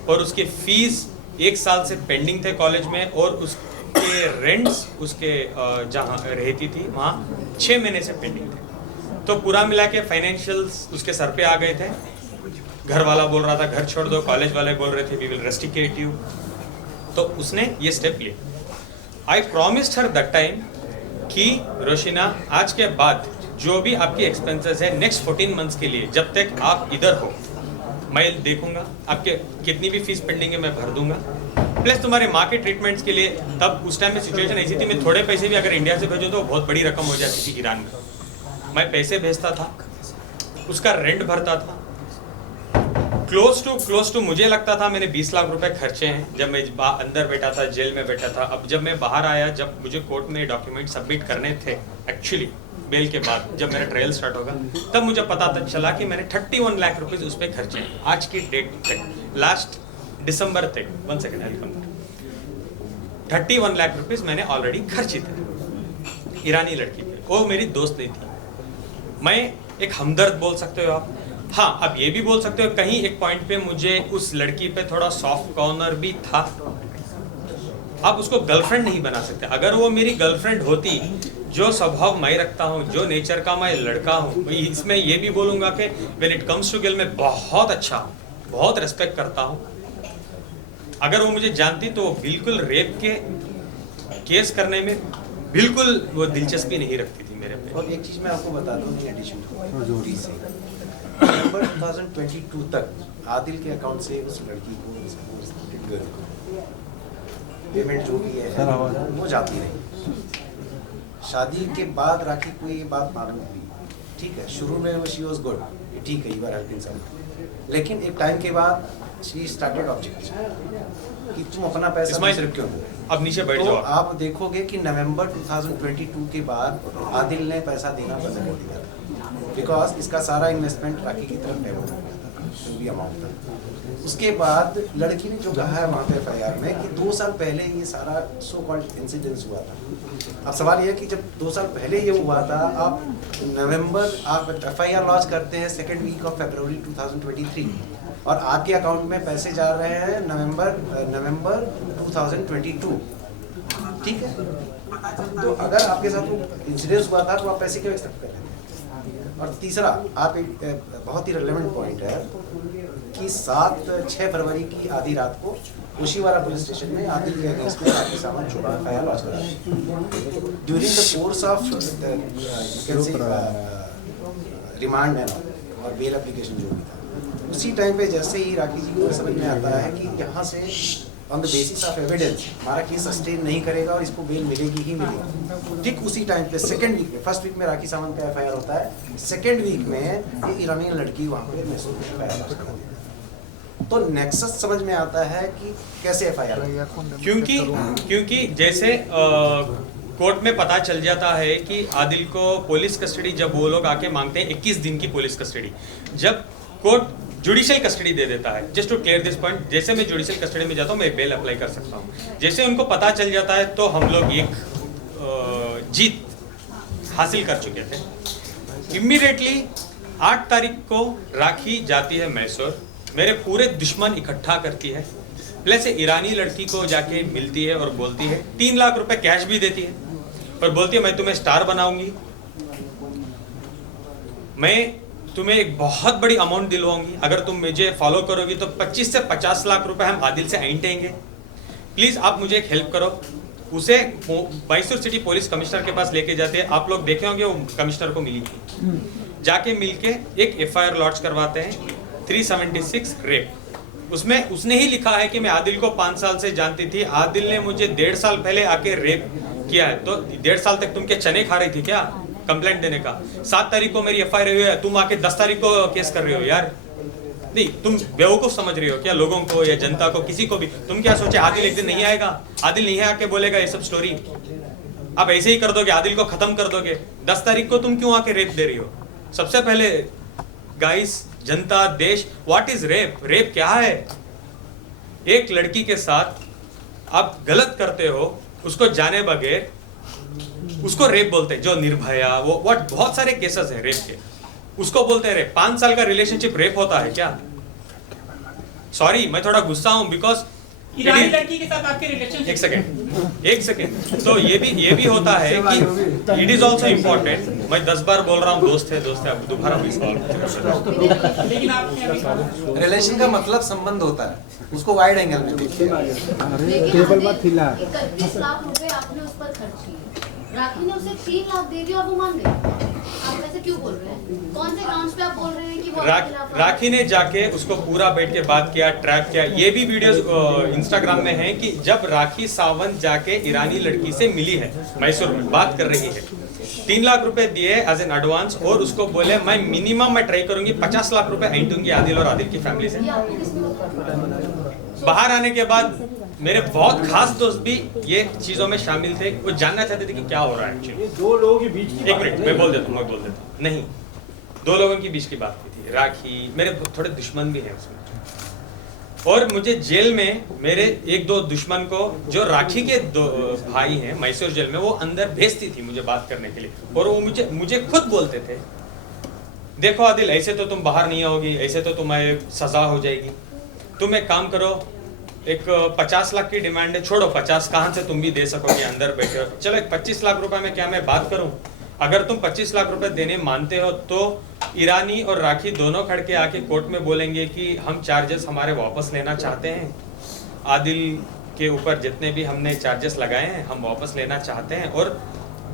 और उसके फीस 1 साल से पेंडिंग थे कॉलेज में, और उसके रेंट्स उसके जहाँ रहती थी वहाँ 6 महीने से पेंडिंग थे। तो पूरा मिला के फाइनेंशियल्स उसके सर पे आ गए थे। घर वाला बोल रहा था घर छोड़ दो, कॉलेज वाले बोल रहे थे वी विल रेस्ट्रिकेट यू। तो उसने ये स्टेप लिया। आई प्रॉमिस्ड हर दैट टाइम कि रोशिना, आज के बाद जो भी आपकी एक्सपेंसेस है नेक्स्ट 14 मंथ्स के लिए, जब तक आप इधर हो मैं देखूंगा, आपके कितनी भी फीस पेंडिंग है मैं भर दूंगा, प्लस तुम्हारे माँ के ट्रीटमेंट्स के लिए। तब उस टाइम में सिचुएशन ऐसी थी, मैं थोड़े पैसे भी अगर इंडिया से भेजो तो बहुत बड़ी रकम हो जाती थी ईरान में। मैं पैसे भेजता था, उसका रेंट भरता था, क्लोज टू मुझे लगता था मैंने 20 लाख रुपए खर्चे हैं जब मैं अंदर बैठा था, जेल में बैठा था। अब जब मैं बाहर आया, जब मुझे कोर्ट में डॉक्यूमेंट सबमिट करने थे एक्चुअली बेल के बाद, जब मेरा ट्रायल स्टार्ट होगा, तब मुझे पता चला कि मैंने 31 लाख रुपीज उस पर खर्चे हैं आज की डेट तक, लास्ट दिसंबर तक। 1 सेकेंड, 31 लाख रुपीज मैंने ऑलरेडी खर्चे थे ईरानी लड़की पे। वो मेरी दोस्त नहीं थी, मैं एक हमदर्द बोल सकते हो आप। हाँ, अब ये भी बोल सकते हो कहीं एक पॉइंट पे मुझे उस लड़की पे थोड़ा सॉफ्ट कॉर्नर भी था। आप उसको गर्लफ्रेंड नहीं बना सकते। अगर वो मेरी गर्लफ्रेंड होती, जो स्वभाव मैं रखता हूँ, जो नेचर का मैं लड़का हूँ, इसमें ये भी बोलूँगा कि when it comes to girl मैं बहुत अच्छा, बहुत रेस्पेक्ट करता हूँ। अगर वो मुझे जानती तो वो बिल्कुल रेप के केस करने में बिल्कुल वो दिलचस्पी नहीं रखती थी मेरे पे। और एक चीज़ मैं आपको बता दूँ, इन एडिशन नवंबर 2022 तक आदिल के अकाउंट से उस लड़की को पेमेंट जो भी है वो जाती रही। शादी के बाद राखी को ये बात मालूम हुई, ठीक है, शुरू में वो शी वाज गुड, ठीक है, यू आर हेल्पिंग सम, लेकिन एक टाइम के बाद शी स्टार्टेड ऑब्जेक्ट कि तुम अपना पैसा सिर्फ क्यों दो। अब नीचे बैठ तो जाओ। आप देखोगे कि नवंबर 2022 के बाद आदिल ने पैसा देना बंद कर दिया, बिकॉज इसका सारा इन्वेस्टमेंट राखी की तरफ डाइवर्ट हो गया था, जो भी अमाउंट था। उसके बाद लड़की ने जो कहा है वहाँ पे FIR में कि 2 साल पहले ये सारा सो कॉल्ड इंसिडेंस हुआ था। अब सवाल ये है कि जब 2 साल पहले ये हुआ था, आप नवंबर आप FIR लॉन्च करते हैं 2nd वीक ऑफ फरवरी 2023 और आपके अकाउंट में पैसे जा रहे हैं नवंबर 2022, ठीक है। तो अगर आपके साथ वो इंसिडेंस हुआ था तो आप पैसे क्यों एक्सेप्ट कर रहे हैं? और तीसरा, आप एक बहुत ही रेलेवेंट पॉइंट है कि 6 फरवरी की आधी रात को ओशीवारा पुलिस स्टेशन में आदिल के अगेंस्ट में राखी सावंत जुर्माना FIR लॉन्च करा during the course of remand और बेल एप्लीकेशन जो भी था। उसी टाइम पे जैसे ही राखी जी को समझ में आता है कि यहाँ से on the basis of evidence हमारा केस सस्टेन नहीं करेगा और इसको बेल मिलेगी ही मिलेगी, ठीक उसी टाइम पे 2nd वीक में, 1st वीक में राखी सावंत का FIR होता है, 2nd वीक में ये ईरानी लड़की वहाँ पे मैसूर में FIR लॉन्च कर देती है। तो नेक्सस समझ में आता है कि कैसे FIR, क्योंकि जैसे कोर्ट में पता चल जाता है कि आदिल को पुलिस कस्टडी, जब वो लोग आके मांगते हैं 21 दिन की पुलिस कस्टडी, जब कोर्ट जुडिशियल कस्टडी दे देता है, just to clear this point, जैसे मैं जुडिशियल कस्टडी में जाता हूँ मैं बेल अप्लाई कर सकता हूँ। जैसे उनको पता चल जाता है तो हम लोग एक जीत हासिल कर चुके थे। इमीडिएटली 8 तारीख को राखी जाती है मैसूर, मेरे पूरे दुश्मन इकट्ठा करती है, प्लस ईरानी लड़की को जाके मिलती है और बोलती है, 3 लाख रुपए कैश भी देती है और बोलती है मैं तुम्हें स्टार बनाऊंगी, मैं तुम्हें एक बहुत बड़ी अमाउंट दिलवाऊंगी, अगर तुम मुझे फॉलो करोगी तो 25 से 50 लाख रुपए हम आदिल से ऐंठेंगे, प्लीज आप मुझे एक हेल्प करो। उसे मैसूर सिटी पुलिस कमिश्नर के पास लेके जाते हैं, आप लोग देखे होंगे वो कमिश्नर को मिली थी, जाके मिलके एक FIR लॉन्च करवाते हैं 376 रेप। उसमें उसने ही लिखा है कि मैं आदिल को 5 साल से जानती थी, आदिल ने मुझे 1.5 साल पहले आके रेप किया है, तो 1.5 साल तक तुम क्या चने खा रही थी क्या कंप्लेंट देने का? 7 तारीख को मेरी FIR हुई है, तुम आके 10 तारीख को केस कर रहे हो यार। नहीं, तुम बेवकूफ समझ रही हो क्या लोगों को या जनता को, किसी को भी? तुम क्या सोचे आदिल एक दिन नहीं आएगा, आदिल नहीं आके बोलेगा ये सब स्टोरी, आप ऐसे ही कर दोगे, आदिल को खत्म कर दोगे। 10 तारीख को तुम क्यों आके रेप दे रही हो? सबसे पहले गाइस जनता, देश। What is rape? रेप क्या है? एक लड़की के साथ आप गलत करते हो, उसको जाने बगैर, उसको रेप बोलते हैं। जो निर्भया, वो व्हाट, बहुत सारे केसेस हैं रेप के, उसको बोलते हैं रेप। 5 साल का रिलेशनशिप रेप होता है क्या? सॉरी, मैं थोड़ा गुस्सा हूं बिकॉज ईरानी लड़की के साथ आपके रिलेशनशिप। एक सेकेंड। तो ये भी होता है कि इट इज ऑल्सो इम्पोर्टेंट। मैं 10 बार बोल रहा हूँ दोस्त है, अब दोबारा भी सवाल। लेकिन आपने रिलेशन का मतलब संबंध होता है, उसको वाइड एंगल में देखिए। 31 लाख रुपए आपने उस पर खर्च किए, राखी ने उसे 3 लाख दे दिया और वो मान गई। आप ऐसे क्यों बोल रहे हैं? कौन से ग्राउंड्स पे आप बोल रहे हैं कि वो राखी ने जाके उसको पूरा बैठ के बात किया, ट्रैप किया। ये भी वीडियोस इंस्टाग्राम में हैं कि जब राखी सावंत जाके ईरानी लड़की से मिली है मैसूर में, बात कर रही है, 3 लाख रुपए दिए एज एन एडवांस और उसको बोले मैं मिनिमम मैं ट्राई करूंगी 50 लाख रुपए ऐंठूंगी आदिल और आदिल की फैमिली से। बाहर आने के बाद मेरे बहुत खास दोस्त भी ये चीजों में शामिल थे, वो जानना चाहते थे कि क्या हो रहा है एक्चुअली। 2 लोगों के बीच की एक मिनट, मैं बोल देता हूँ। नहीं, 2 लोगों के बीच की बात की थी। राखी, मेरे थोड़े दुश्मन भी हैं उसमें, और मुझे जेल में मेरे 1-2 दुश्मन को, जो राखी के 2 भाई हैं मैसूर जेल में, वो अंदर भेजती थी मुझे बात करने के लिए, और वो मुझे खुद बोलते थे, देखो आदिल, ऐसे तो तुम बाहर नहीं आओगी, ऐसे तो तुम्हें सजा हो जाएगी, तुम एक काम करो, एक 50 लाख की डिमांड है, छोड़ो 50 कहाँ से तुम भी दे सकोगे, अंदर बैठे हो, चलो एक 25 लाख रुपए में क्या मैं बात करूं? अगर तुम 25 लाख रुपए देने मानते हो तो ईरानी और राखी दोनों खड़ के आके कोर्ट में बोलेंगे कि हम चार्जेस हमारे वापस लेना चाहते हैं, आदिल के ऊपर जितने भी हमने चार्जेस लगाए हैं हम वापस लेना चाहते हैं, और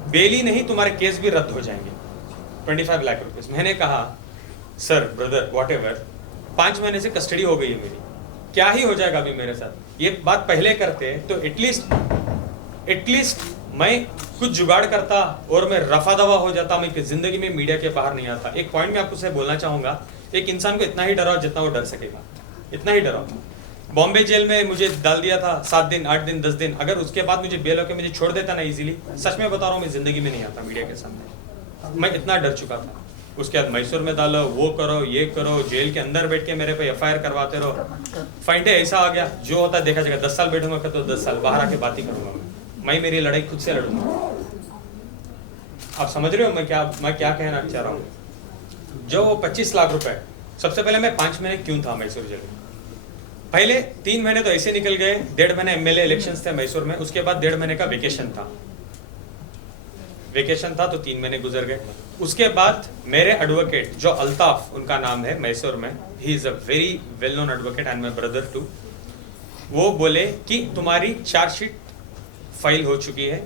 बेल ही नहीं तुम्हारे केस भी रद्द हो जाएंगे, 25 लाख रुपए। मैंने कहा सर, ब्रदर, व्हाटएवर, 5 महीने से कस्टडी हो गई है मेरी, क्या ही हो जाएगा अभी मेरे साथ? ये बात पहले करते तो एटलीस्ट मैं कुछ जुगाड़ करता और मैं रफा दवा हो जाता, मैं जिंदगी में मीडिया के बाहर नहीं आता। एक पॉइंट मैं आपको से बोलना चाहूंगा, एक इंसान को इतना ही डराओ जितना वो डर सकेगा, इतना ही डराओ। बॉम्बे जेल में मुझे डाल दिया था 7 दिन, 8 दिन, 10 दिन, अगर उसके बाद मुझे बेल होकर मुझे छोड़ देता ना इजीली, सच में बता रहा हूँ मैं जिंदगी में नहीं आता मीडिया के सामने, मैं इतना डर चुका था। उसके बाद मैसूर में डालो, वो करो, ये करो, जेल के अंदर बैठ के मेरे पे FIR करवाते रहो। फाइंडे ऐसा आ गया, जो होता देखा जाएगा। 10 साल बैठूंगा तो 10 साल, बाहर आके बात ही करूंगा मैं मेरी लड़ाई खुद से लड़ूंगा। आप समझ रहे हो मैं क्या कहना चाह रहा हूँ? जो 25 लाख रुपए, सबसे पहले मैं 5 महीने क्यों था मैसूर जेल में? पहले 3 महीने तो ऐसे निकल गए, 1.5 महीने MLA इलेक्शंस थे मैसूर में, उसके बाद 1.5 महीने का वेकेशन था तो 3 महीने गुजर गए। उसके बाद मेरे एडवोकेट जो अल्ताफ उनका नाम है मैसूर में, he is a very well known advocate and my brother too, वो बोले कि तुम्हारी चार्जशीट फाइल हो चुकी है,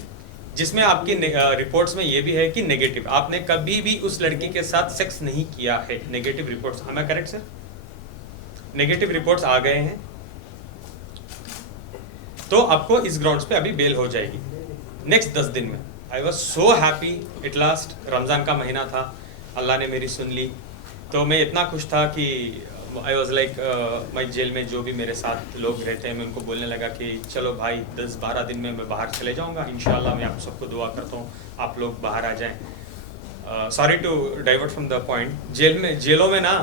जिसमें आपकी रिपोर्ट्स में ये भी है कि नेगेटिव, आपने कभी भी उस लड़की के साथ सेक्स नहीं किया है। Negative reports, am I correct sir? Negative reports आ गए हैं, तो आपको इस ग्राउंड्स पे अभी बेल हो जाएगी नेक्स्ट 10 दिन में। I was so happy at last. Ramzan का महीना था, अल्लाह ने मेरी सुन ली, तो मैं इतना खुश था कि आई वॉज लाइक, मैं जेल में जो भी मेरे साथ लोग रहते हैं मैं उनको बोलने लगा कि चलो भाई 10-12 दिन में मैं बाहर चले जाऊंगा, इंशाल्लाह मैं आप सबको दुआ करता हूँ आप लोग बाहर आ जाएं। Sorry to divert from the point. जेलों में ना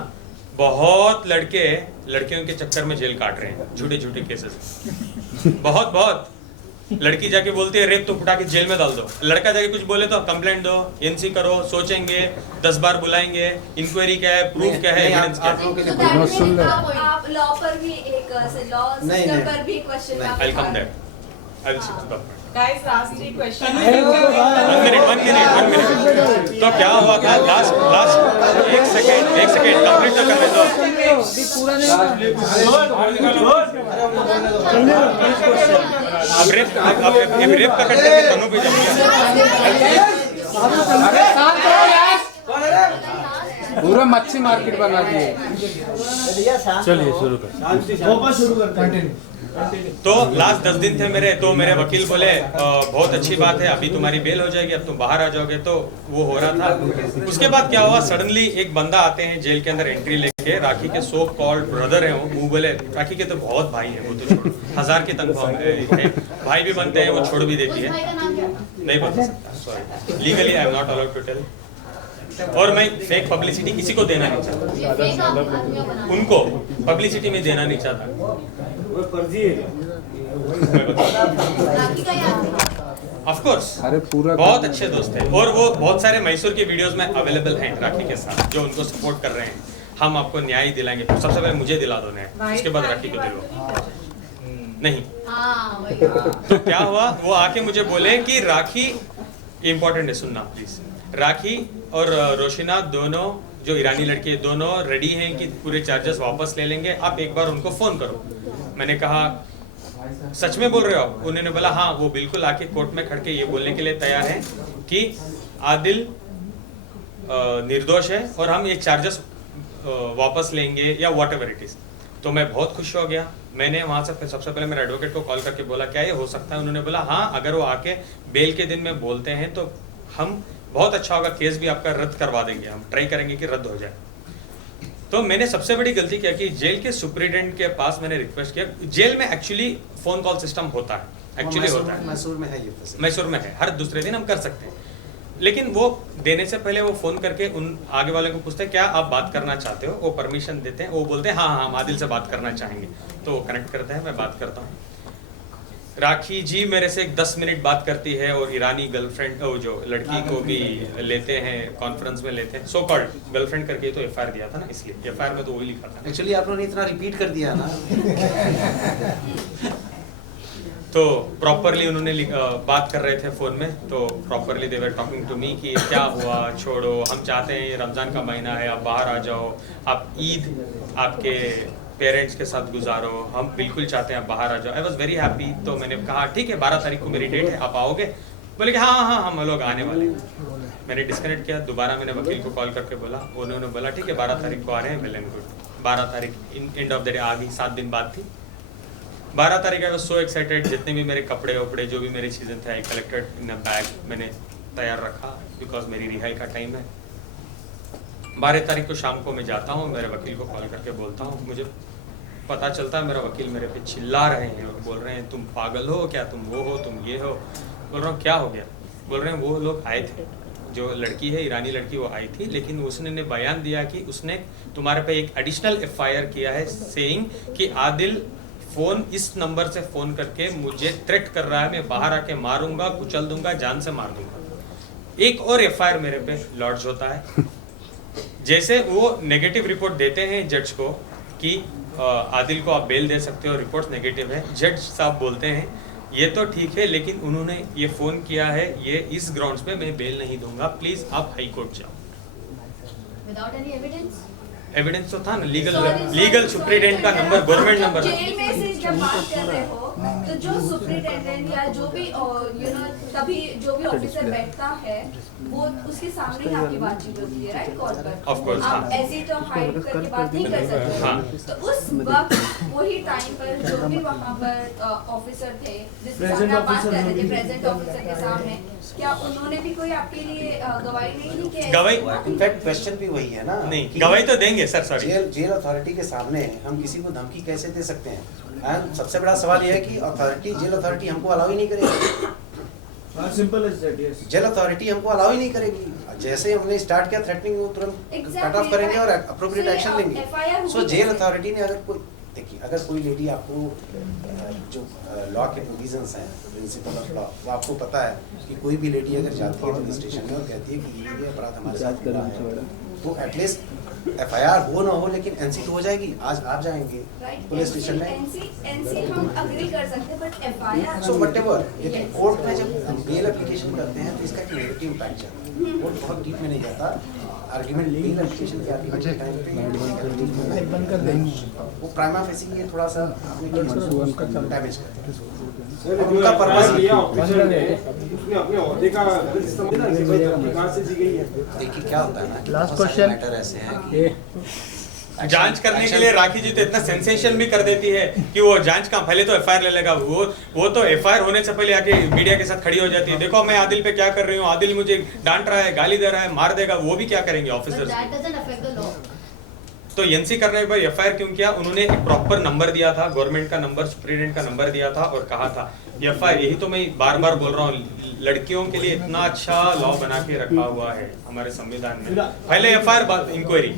बहुत लड़के लड़कियों के चक्कर में जेल काट रहे हैं, झूठे केसेस। बहुत लड़की जाके बोलती है रेप तो उठा के जेल में डाल दो, लड़का जाके कुछ बोले तो कंप्लेंट दो, NC करो, सोचेंगे, 10 बार बुलाएंगे, इंक्वायरी क्या है, प्रूफ क्या है, एविडेंस क्या है। आप लॉ पर भी एक लॉ सिस्टम पर भी question I will come that, I will sit to Guys, last 3 questions. 1 minute. तो क्या हुआ था लास्ट एक सेकेंड कंप्लीट तो करने दो। अब रेप का करते हैं दोनों पे पूरा मच्छी मार्केट बना दिए। चलिए शुरू कर। तो लास्ट 10 दिन थे मेरे, तो मेरे वकील बोले बहुत अच्छी बात है, अभी तुम्हारी बेल हो जाएगी, अब तुम बाहर आ जाओगे, तो वो हो रहा था। उसके बाद क्या हुआ, सडनली एक बंदा आते हैं जेल के अंदर एंट्री लेके, राखी के सो कॉल्ड ब्रदर है वो बोले, राखी के तो बहुत भाई हैं, वो तो छोड़ो, 1000 की तनख्वाह है, भाई भी बनते हैं, वो छोड़ भी देती है, नहीं बता सकता, sorry, legally I am not allowed to tell. और मैं फेक पब्लिसिटी किसी को देना नहीं चाहता, ये फेक आदमियों बनाना। उनको पब्लिसिटी में देना नहीं चाहता। वो फर्जी है। राखी का याद ऑफ कोर्स अरे पूरा बहुत अच्छे दोस्त हैं और वो बहुत सारे मैसूर के वीडियोस में अवेलेबल हैं राखी के साथ, जो उनको सपोर्ट कर रहे हैं। हम आपको न्याय दिलाएंगे, सबसे पहले मुझे दिला दो न्याय, उसके बाद राखी को दिलवाओ। नहीं हाँ वही। तो क्या हुआ, वो आके मुझे बोले कि राखी इम्पोर्टेंट है, सुनना प्लीज। राखी और रोशिना दोनों जो ईरानी लड़की है दोनों रेडी हैं कि पूरे चार्जेस वापस ले लेंगे, आप एक बार उनको फोन करो। मैंने कहा सच में बोल रहे हो आप? उन्होंने बोला हाँ, वो बिल्कुल आके कोर्ट में खड़ के ये बोलने के लिए तैयार हैं कि आदिल निर्दोष है और हम ये चार्जेस वापस लेंगे या वॉट एवर इट इज। तो मैं बहुत खुश हो गया। मैंने वहाँ से सबसे पहले मेरे एडवोकेट को कॉल करके बोला क्या ये हो सकता है? उन्होंने बोला हाँ, अगर वो आके बेल के दिन में बोलते हैं तो हम बहुत अच्छा होगा, केस भी आपका रद्द करवा देंगे, हम ट्राई करेंगे कि रद्द हो जाए। तो मैंने सबसे बड़ी गलती क्या की, जेल के सुपरिटेंडेंट के पास मैंने रिक्वेस्ट किया। जेल में एक्चुअली फोन कॉल सिस्टम होता है, एक्चुअली होता है, मैसूर में है ये, मैसूर में है, हर दूसरे दिन हम कर सकते हैं। लेकिन वो देने से पहले वो फोन करके उन आगे वाले को पूछते हैं क्या आप बात करना चाहते हो, वो परमिशन देते हैं, वो बोलते हैं हाँ हाँ हम आदिल से बात करना चाहेंगे, तो वो कनेक्ट करते हैं, मैं बात करता हूँ। राखी जी मेरे से 10 मिनट बात करती है और ईरानी गर्लफ्रेंड जो लड़की को भी लेते हैं, कॉन्फ्रेंस में लेते हैं, सो कॉल्ड गर्लफ्रेंड करके तो एफआईआर दिया था ना, इसलिए एफआईआर में तो वही लिखा था। एक्चुअली आप लोगों ने इतना रिपीट कर दिया ना। तो प्रॉपरली उन्होंने बात कर रहे थे फ़ोन में, तो properly they were talking to me कि क्या हुआ, छोड़ो, हम चाहते हैं ये रमज़ान का महीना है, आप बाहर आ जाओ, आप ईद आपके पेरेंट्स के साथ गुजारो, हम बिल्कुल चाहते हैं आप बाहर आ जाओ। I was very happy. तो मैंने कहा ठीक है 12 तारीख को मेरी डेट है, आप आओगे? बोले कि हाँ हाँ हम लोग आने वाले हैं। मैंने डिस्कनेक्ट किया, दोबारा मैंने वकील को कॉल करके बोला, उन्होंने बोला ठीक है 12 तारीख को आ रहे हैं, वेल एंड गुड। 12 तारीख एंड ऑफ द डे आ गई, 7 दिन बाद थी 12 तारीख। आई वॉज सो एक्साइटेड, जितने भी मेरे कपड़े वपड़े जो भी मेरी चीज़ें थे I collected in a bag, मैंने तैयार रखा बिकॉज मेरी रिहाई का टाइम है। 12 तारीख को शाम को मैं जाता हूँ, मेरे वकील को कॉल करके बोलता हूँ, मुझे पता चलता है मेरा वकील मेरे पे चिल्ला रहे हैं और बोल रहे हैं तुम पागल हो क्या, तुम वो हो, तुम ये हो। बोल रहा हूँ क्या हो गया? बोल रहे हैं वो लोग आए थे, जो लड़की है ईरानी लड़की वो आई थी, लेकिन उसने ने बयान दिया कि उसने तुम्हारे पे एक एडिशनल एफआईआर किया है सेइंग कि आदिल फ़ोन इस नंबर से फ़ोन करके मुझे थ्रेट कर रहा है, मैं बाहर आके मारूंगा, कुचल दूंगा, जान से मार दूंगा। एक और एफआईआर मेरे पे लॉन्च होता है। जैसे वो नेगेटिव रिपोर्ट देते हैं जज को कि आदिल को आप बेल दे सकते हो, रिपोर्ट नेगेटिव है, जज साहब बोलते हैं ये तो ठीक है, लेकिन उन्होंने ये फ़ोन किया है ये इस ग्राउंड्स पे मैं बेल नहीं दूंगा, प्लीज़ आप हाई कोर्ट जाओ। Without any evidence? एविडेंस तो था ना, लीगल सुप्रिटेंडेंट का नंबर, गवर्नमेंट नंबर। जेल में से जब बात कर रहे हो तो जो सुप्रिटेंडेंट या जो भी यू नो तभी जो भी ऑफिसर बैठता है वो उसके सामने ही आपकी बातचीत होती है, राइट? कॉल पर Of course, आप हाँ। ऐसे तो हाइड करके बात नहीं कर सकते। हाँ। तो उस वक्त वही टाइम पर जो भी वहाँ पर ऑफिसर थे जिसके सामने आप बात कर रहे थे, प्रेजेंट ऑफिसर के सामने, क्या उन्होंने भी कोई आपके लिए गवाही नहीं दी? कि गवाही इनफैक्ट क्वेश्चन भी वही है ना, नहीं गवाही तो देंगे सर, सॉरी। जेल अथॉरिटी के सामने हम किसी को धमकी कैसे दे सकते हैं? एंड सबसे बड़ा सवाल यह है कि अथॉरिटी, जेल अथॉरिटी हमको अलाउ ही नहीं करेगी। Simple as that, yes. Jail authority हमको अलाउ ही नहीं करेगी। जैसे हमने स्टार्ट किया थ्रेटनिंग, वो तुरंत कट ऑफ करेंगे और अप्रोप्रिएट एक्शन लेंगे। सो जेल अथॉरिटी ने अगर कोई, देखिए अगर कोई लेडी आपको जो लॉ के प्रोविजंस हैं, प्रिंसिपल ऑफ लॉ, वो आपको पता है कि कोई भी लेडी अगर जाती है पुलिस स्टेशन में और कहती है कि ये अपराध हमारे साथ हुआ है, तो एटलीस्ट एफआईआर हो ना हो लेकिन एनसी तो हो जाएगी। आज आप जाएंगे पुलिस स्टेशन में, एनसी हम अग्री कर सकते हैं बट एफआईआर सो व्हाटएवर, लेकिन कोर्ट में जब हम बेल एप्लीकेशन करते हैं तो इसका एक नेगेटिव इम्पैक्ट जाता है। कोर्ट बहुत डीप में नहीं जाता, आर्गुमेंट बेल एप्लीकेशन के आर्गुमेंट के टाइम पे बंद कर देंगे वो प्राइमा फेसी ये थोड़ा सा डैमेज करता है। सर उनका पर्पस लिया ऑफिसर ने, उसने अपने ओहदे का इस्तेमाल कहाँ से दी गई है? देखिए क्या होता है ना, Last question. मैटर ऐसे हैं कि जांच करने के लिए राखी जी तो इतना सेंसेशन भी कर देती है कि वो जांच का पहले तो एफआईआर ले लेगा, वो तो एफआईआर होने से पहले आके मीडिया के साथ खड़ी हो जाती है, देखो मैं आदिल पे क्या कर रही हूँ, आदिल मुझे डांट रहा है, गाली दे रहा है, मार देगा, वो भी क्या करेंगे ऑफिसर्स? तो एनसी करने पर एफआईआर क्यों किया? उन्होंने एक प्रॉपर नंबर दिया था, गवर्नमेंट का नंबर, सुप्रीडेंट का नंबर दिया था और कहा था एफआईआर। यही तो मैं बार बार बोल रहा हूँ, लड़कियों के लिए इतना अच्छा लॉ बना के रखा हुआ है हमारे संविधान में। पहले एफआईआर इंक्वायरी।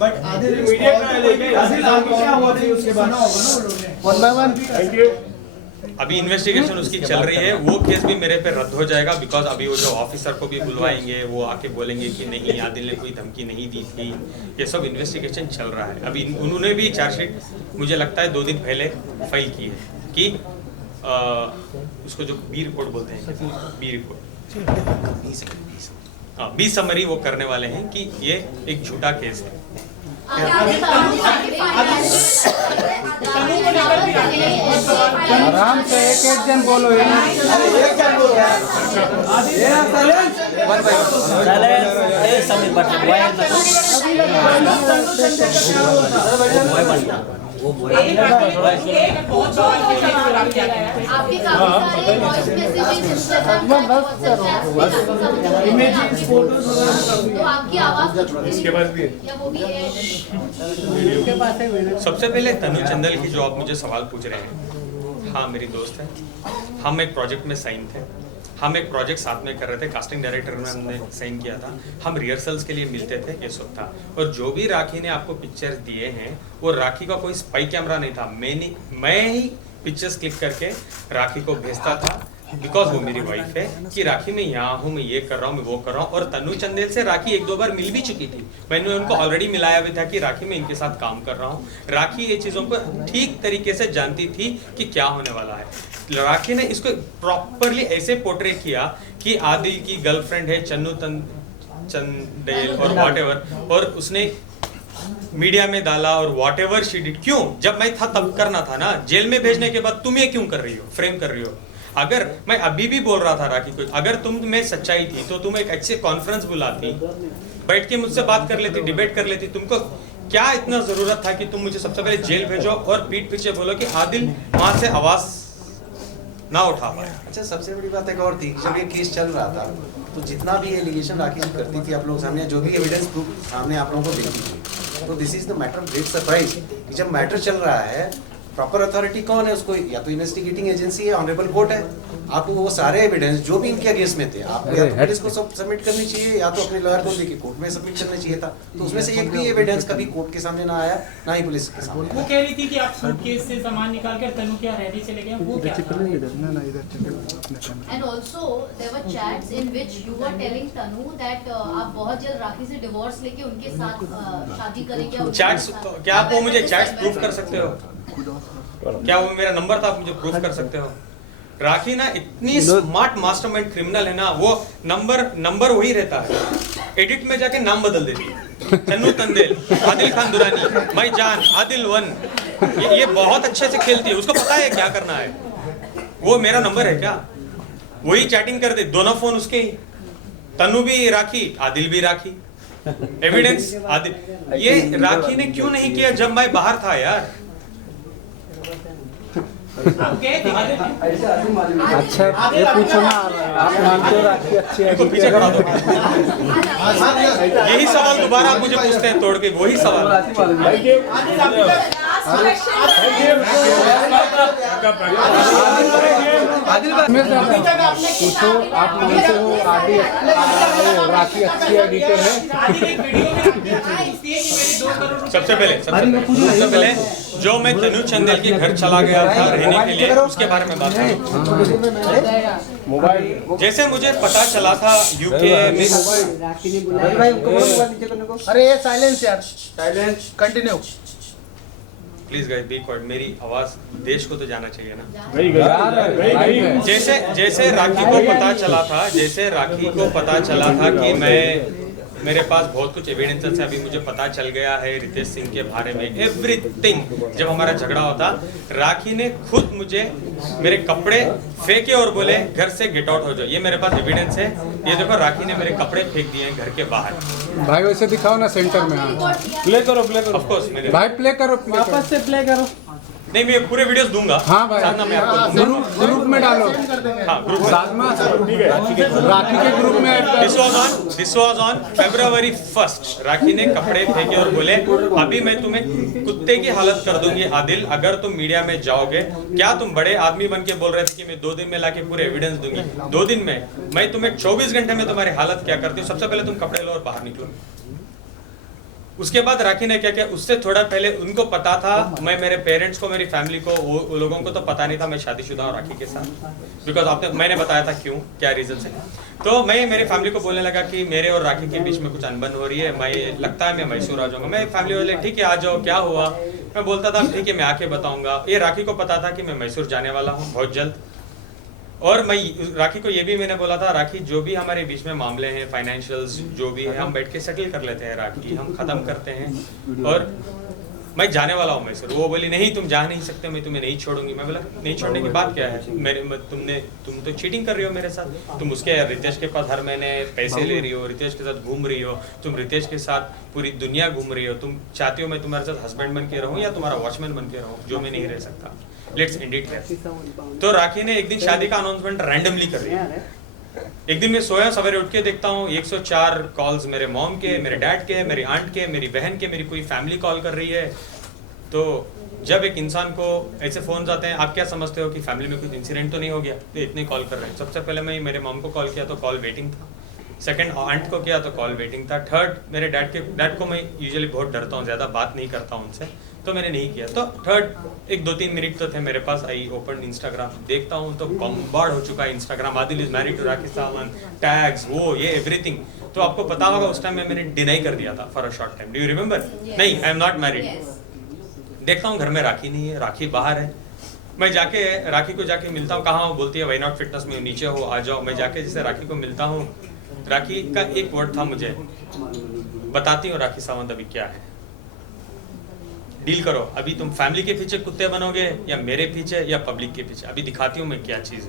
अभी इन्वेस्टिगेशन उसकी चल रही है, वो केस भी मेरे पे रद्द हो जाएगा बिकॉज अभी वो जो ऑफिसर को भी बुलवाएंगे, वो आके बोलेंगे कि नहीं आदिल ने कोई धमकी नहीं दी थी। ये सब इन्वेस्टिगेशन चल रहा है। अभी उन्होंने भी चार्जशीट मुझे लगता है 2 दिन पहले फाइल की है कि उसको जो बी रिपोर्ट बोलते हैं, बी रिपोर्ट, हाँ, बी समरी वो करने वाले हैं कि ये एक झूठा केस है। आराम से एक जन बोलो आपके काफी सारे वॉइस मैसेजेस तो आपकी आवाज इसके पास भी है या वो भी है? सबसे पहले तनु चंदेल की जो आप मुझे सवाल पूछ रहे हैं, हाँ मेरी दोस्त है, हम एक प्रोजेक्ट में साइन थे, हम एक प्रोजेक्ट साथ में कर रहे थे, कास्टिंग डायरेक्टर में हमने साइन किया था, हम रिहर्सल्स के लिए मिलते थे, ये सब था। और जो भी राखी ने आपको पिक्चर्स दिए हैं वो राखी का कोई स्पाई कैमरा नहीं था, मैं ही पिक्चर्स क्लिक करके राखी को भेजता था बिकॉज वो मेरी वाइफ है कि राखी मैं यहाँ हूँ, मैं ये कर रहा हूँ, मैं वो कर रहा हूँ। और तनु चंदेल से राखी 1-2 बार मिल भी चुकी थी, मैंने उनको ऑलरेडी मिलाया भी था कि राखी मैं इनके साथ काम कर रहा हूँ। राखी ये चीज़ों को ठीक तरीके से जानती थी कि क्या होने वाला है। राखी ने इसको प्रॉपरली ऐसे पोर्ट्रे किया कि आदिल की गर्लफ्रेंड है चन्नू चंदेल और व्हाटएवर, और उसने मीडिया में डाला और व्हाटएवर शी डिड। क्यों? जब मैं था तब करना था ना, जेल में भेजने के बाद तुम ये क्यों कर रही हो, फ्रेम कर रही हो? अगर मैं अभी भी बोल रहा था राखी को, अगर तुम में सच्चाई थी तो तुम एक अच्छे कॉन्फ्रेंस बुलाती, बैठ के मुझसे बात कर लेती, डिबेट कर लेती। तुमको क्या इतना जरूरत था कि तुम मुझे सबसे पहले जेल भेजो और पीठ पीछे बोलो कि आदिल वहां से आवाज ना उठा पाए? अच्छा, सबसे बड़ी बात एक और थी, जब ये केस चल रहा था तो जितना भी एलिगेशन राखी जी करती थी आप लोग सामने, जो भी एविडेंस प्रूफ सामने आप लोगों को देती थी, तो this is the matter of great surprise कि जब मैटर चल रहा है, प्रॉपर अथॉरिटी कौन है उसको, या तो इन्वेस्टिगेटिंग एजेंसी है, ऑनरेबल कोर्ट है, आपको वो सारे एविडेंस जो भी इनके अगेंस्ट में थे आपको या तो पुलिस को सब सबमिट करनी चाहिए या तो अपने लॉयर को लेके कोर्ट में सबमिट करना चाहिए था। तो उसमें से एक भी एविडेंस कभी कोर्ट के सामने ना आया, ना ही पुलिस के सामने। वो कह रही थी कि आप सूटकेस से सामान निकाल कर तनु क्या रहने चले गए, वो क्या था? And also there were chats in which you were telling Tanu that आप बहुत जल्द राखी से डिवोर्स लेके उनके साथ शादी करेंगे। चैट्स, क्या आप वो मुझे चैट्स प्रूफ कर सकते हो? क्या वो मेरा नंबर था, आप मुझे प्रूफ कर सकते हो? राखी ना इतनी स्मार्ट मास्टरमाइंड क्रिमिनल है ना, वो नंबर वही रहता है, एडिट में जाके नाम बदल देती है, चन्नू चंदेल, आदिल खान दुरानी, भाई जान, आदिल 1, ये बहुत अच्छे से खेलती है, उसको पता है क्या करना है। वो मेरा नंबर है क्या? वही चैटिंग कर दे, दोनों फोन उसके ही, तनु भी राखी, आदिल भी राखी, एविडेंस आदिल। ये राखी ने क्यों नहीं किया जब मैं बाहर था यार? अच्छा ये पूछो ना, आप मानते हो राखी अच्छी है? पीछे खड़ा दो। यही सवाल दोबारा आप मुझे पूछते हैं तोड़ के, वही सवाल। पूछो, आप मानते हो राखी अच्छी एडिटर है? सबसे पहले जो मैं तनु चंदेल के घर चला गया था रहने के लिए, उसके बारे में बात करूं। मोबाइल जैसे मुझे पता चला था यूके में, अरे ये साइलेंस यार, silence, continue please guys be quiet, मेरी आवाज देश को तो जाना चाहिए ना। जैसे राखी को पता चला था, जैसे राखी को पता चला था कि मेरे पास बहुत कुछ एविडेंसेस है, अभी मुझे पता चल गया है रितेश सिंह के बारे में एवरीथिंग। जब हमारा झगड़ा होता, राखी ने खुद मुझे मेरे कपड़े फेंके और बोले घर से गेट आउट हो जाओ। ये मेरे पास एविडेंस है, ये देखो राखी ने मेरे कपड़े फेंक दिए हैं घर के बाहर। भाई वैसे दिखाओ ना सेंटर में, प्ले करो ऑफ कोर्स मेरे भाई, प्ले करो वापस से प्ले करो। नहीं, मैं पूरे वीडियोस दूंगा। हाँ भाई, मैं आपको ग्रुप में डालो। हाँ, ग्रुप राखी के ग्रुप में this was on February 1st। राखी ने कपड़े फेंके और बोले अभी मैं तुम्हें कुत्ते की हालत कर दूंगी आदिल, अगर तुम मीडिया में जाओगे। क्या तुम बड़े आदमी बन के बोल रहे थे कि मैं 2 दिन में लाके पूरे एविडेंस दूंगी? 2 दिन में मैं तुम्हें 24 घंटे में तुम्हारी हालत क्या करती हूँ। सबसे पहले तुम कपड़े लो और बाहर निकलो। उसके बाद राखी ने क्या किया, उससे थोड़ा पहले उनको पता था, मैं मेरे पेरेंट्स को, मेरी फैमिली को, वो लोगों को तो पता नहीं था मैं शादीशुदा हूँ राखी के साथ, बिकॉज मैंने बताया था क्यों, क्या रीजन से। तो मैं मेरी फैमिली को बोलने लगा कि मेरे और राखी के बीच में कुछ अनबन हो रही है, मैं लगता है मैं मैसूर आ जाऊंगा। मैं फैमिली वाले ठीक है आ जाओ, क्या हुआ? मैं बोलता था ठीक है मैं आके बताऊंगा। ये राखी को पता था कि मैं मैसूर जाने वाला हूँ बहुत जल्द। और मैं राखी को ये भी मैंने बोला था, राखी जो भी हमारे बीच में मामले हैं, फाइनेंशियल्स जो भी है, हम बैठ के सेटल कर लेते हैं राखी, हम खत्म करते हैं। और मैं जाने वाला हूँ मैसूर। वो बोली नहीं तुम जा नहीं सकते, मैं तुम्हें नहीं छोड़ूंगी। मैं बोला नहीं छोड़ने की बात क्या है, तुम तो चीटिंग कर रही हो मेरे साथ। तुम उसके रितेश के पास हर महीने पैसे ले रही हो, रितेश के साथ घूम रही हो, तुम रितेश के साथ पूरी दुनिया घूम रही हो। तुम चाहती हो मैं तुम्हारे साथ हस्बैंड बन के रहूं या तुम्हारा वॉचमैन बन के रहूं, जो मैं नहीं रह सकता। Let's end it here. तो राखी ने एक दिन शादी का अनाउंसमेंट रैंडमली कर दिया। एक दिन मैं सोया, सवेरे उठ के देखता हूँ 104 कॉल्स मेरे मॉम के, मेरे डैड के, मेरी आंट के, मेरी बहन के, मेरी पूरी फैमिली कॉल कर रही है। तो जब एक इंसान को ऐसे फोन आते हैं, आप क्या समझते हो कि फैमिली में कुछ इंसिडेंट तो नहीं हो गया, तो इतने कॉल कर रहे हैं। सबसे पहले मैं मेरे मॉम को कॉल किया तो कॉल वेटिंग था। सेकंड आंट को किया तो कॉल वेटिंग था। थर्ड मेरे डैड को मैं यूजुअली बहुत डरता हूँ, ज़्यादा बात नहीं करता हूँ उनसे, तो मैंने नहीं किया। तो थर्ड एक 2-3 मिनट तो थे मेरे पास। आई ओपन इंस्टाग्राम, देखता हूँ तो बम्बार्ड हो चुका है Instagram. Adil is married to Rakhi Sawant, tags, वो ये एवरीथिंग। तो आपको पता होगा उस टाइम में मैंने डिनाई कर दिया था for a short time. Do you remember? नहीं, आई एम नॉट मैरिड। देखता हूँ घर में राखी नहीं है, राखी बाहर है। मैं जाके राखी को जाके मिलता हूँ, कहाँ हो? बोलती है वाई नॉट फिटनेस में नीचे हो, आ जाओ। मैं जाके जैसे राखी को मिलता हूँ, राखी का एक वर्ड था मुझे, बताती हूँ राखी सावंत अभी क्या है, डील करो। अभी तुम फैमिली के पीछे कुत्ते बनोगे या मेरे पीछे या पब्लिक के पीछे, अभी दिखाती हूँ मैं क्या चीज़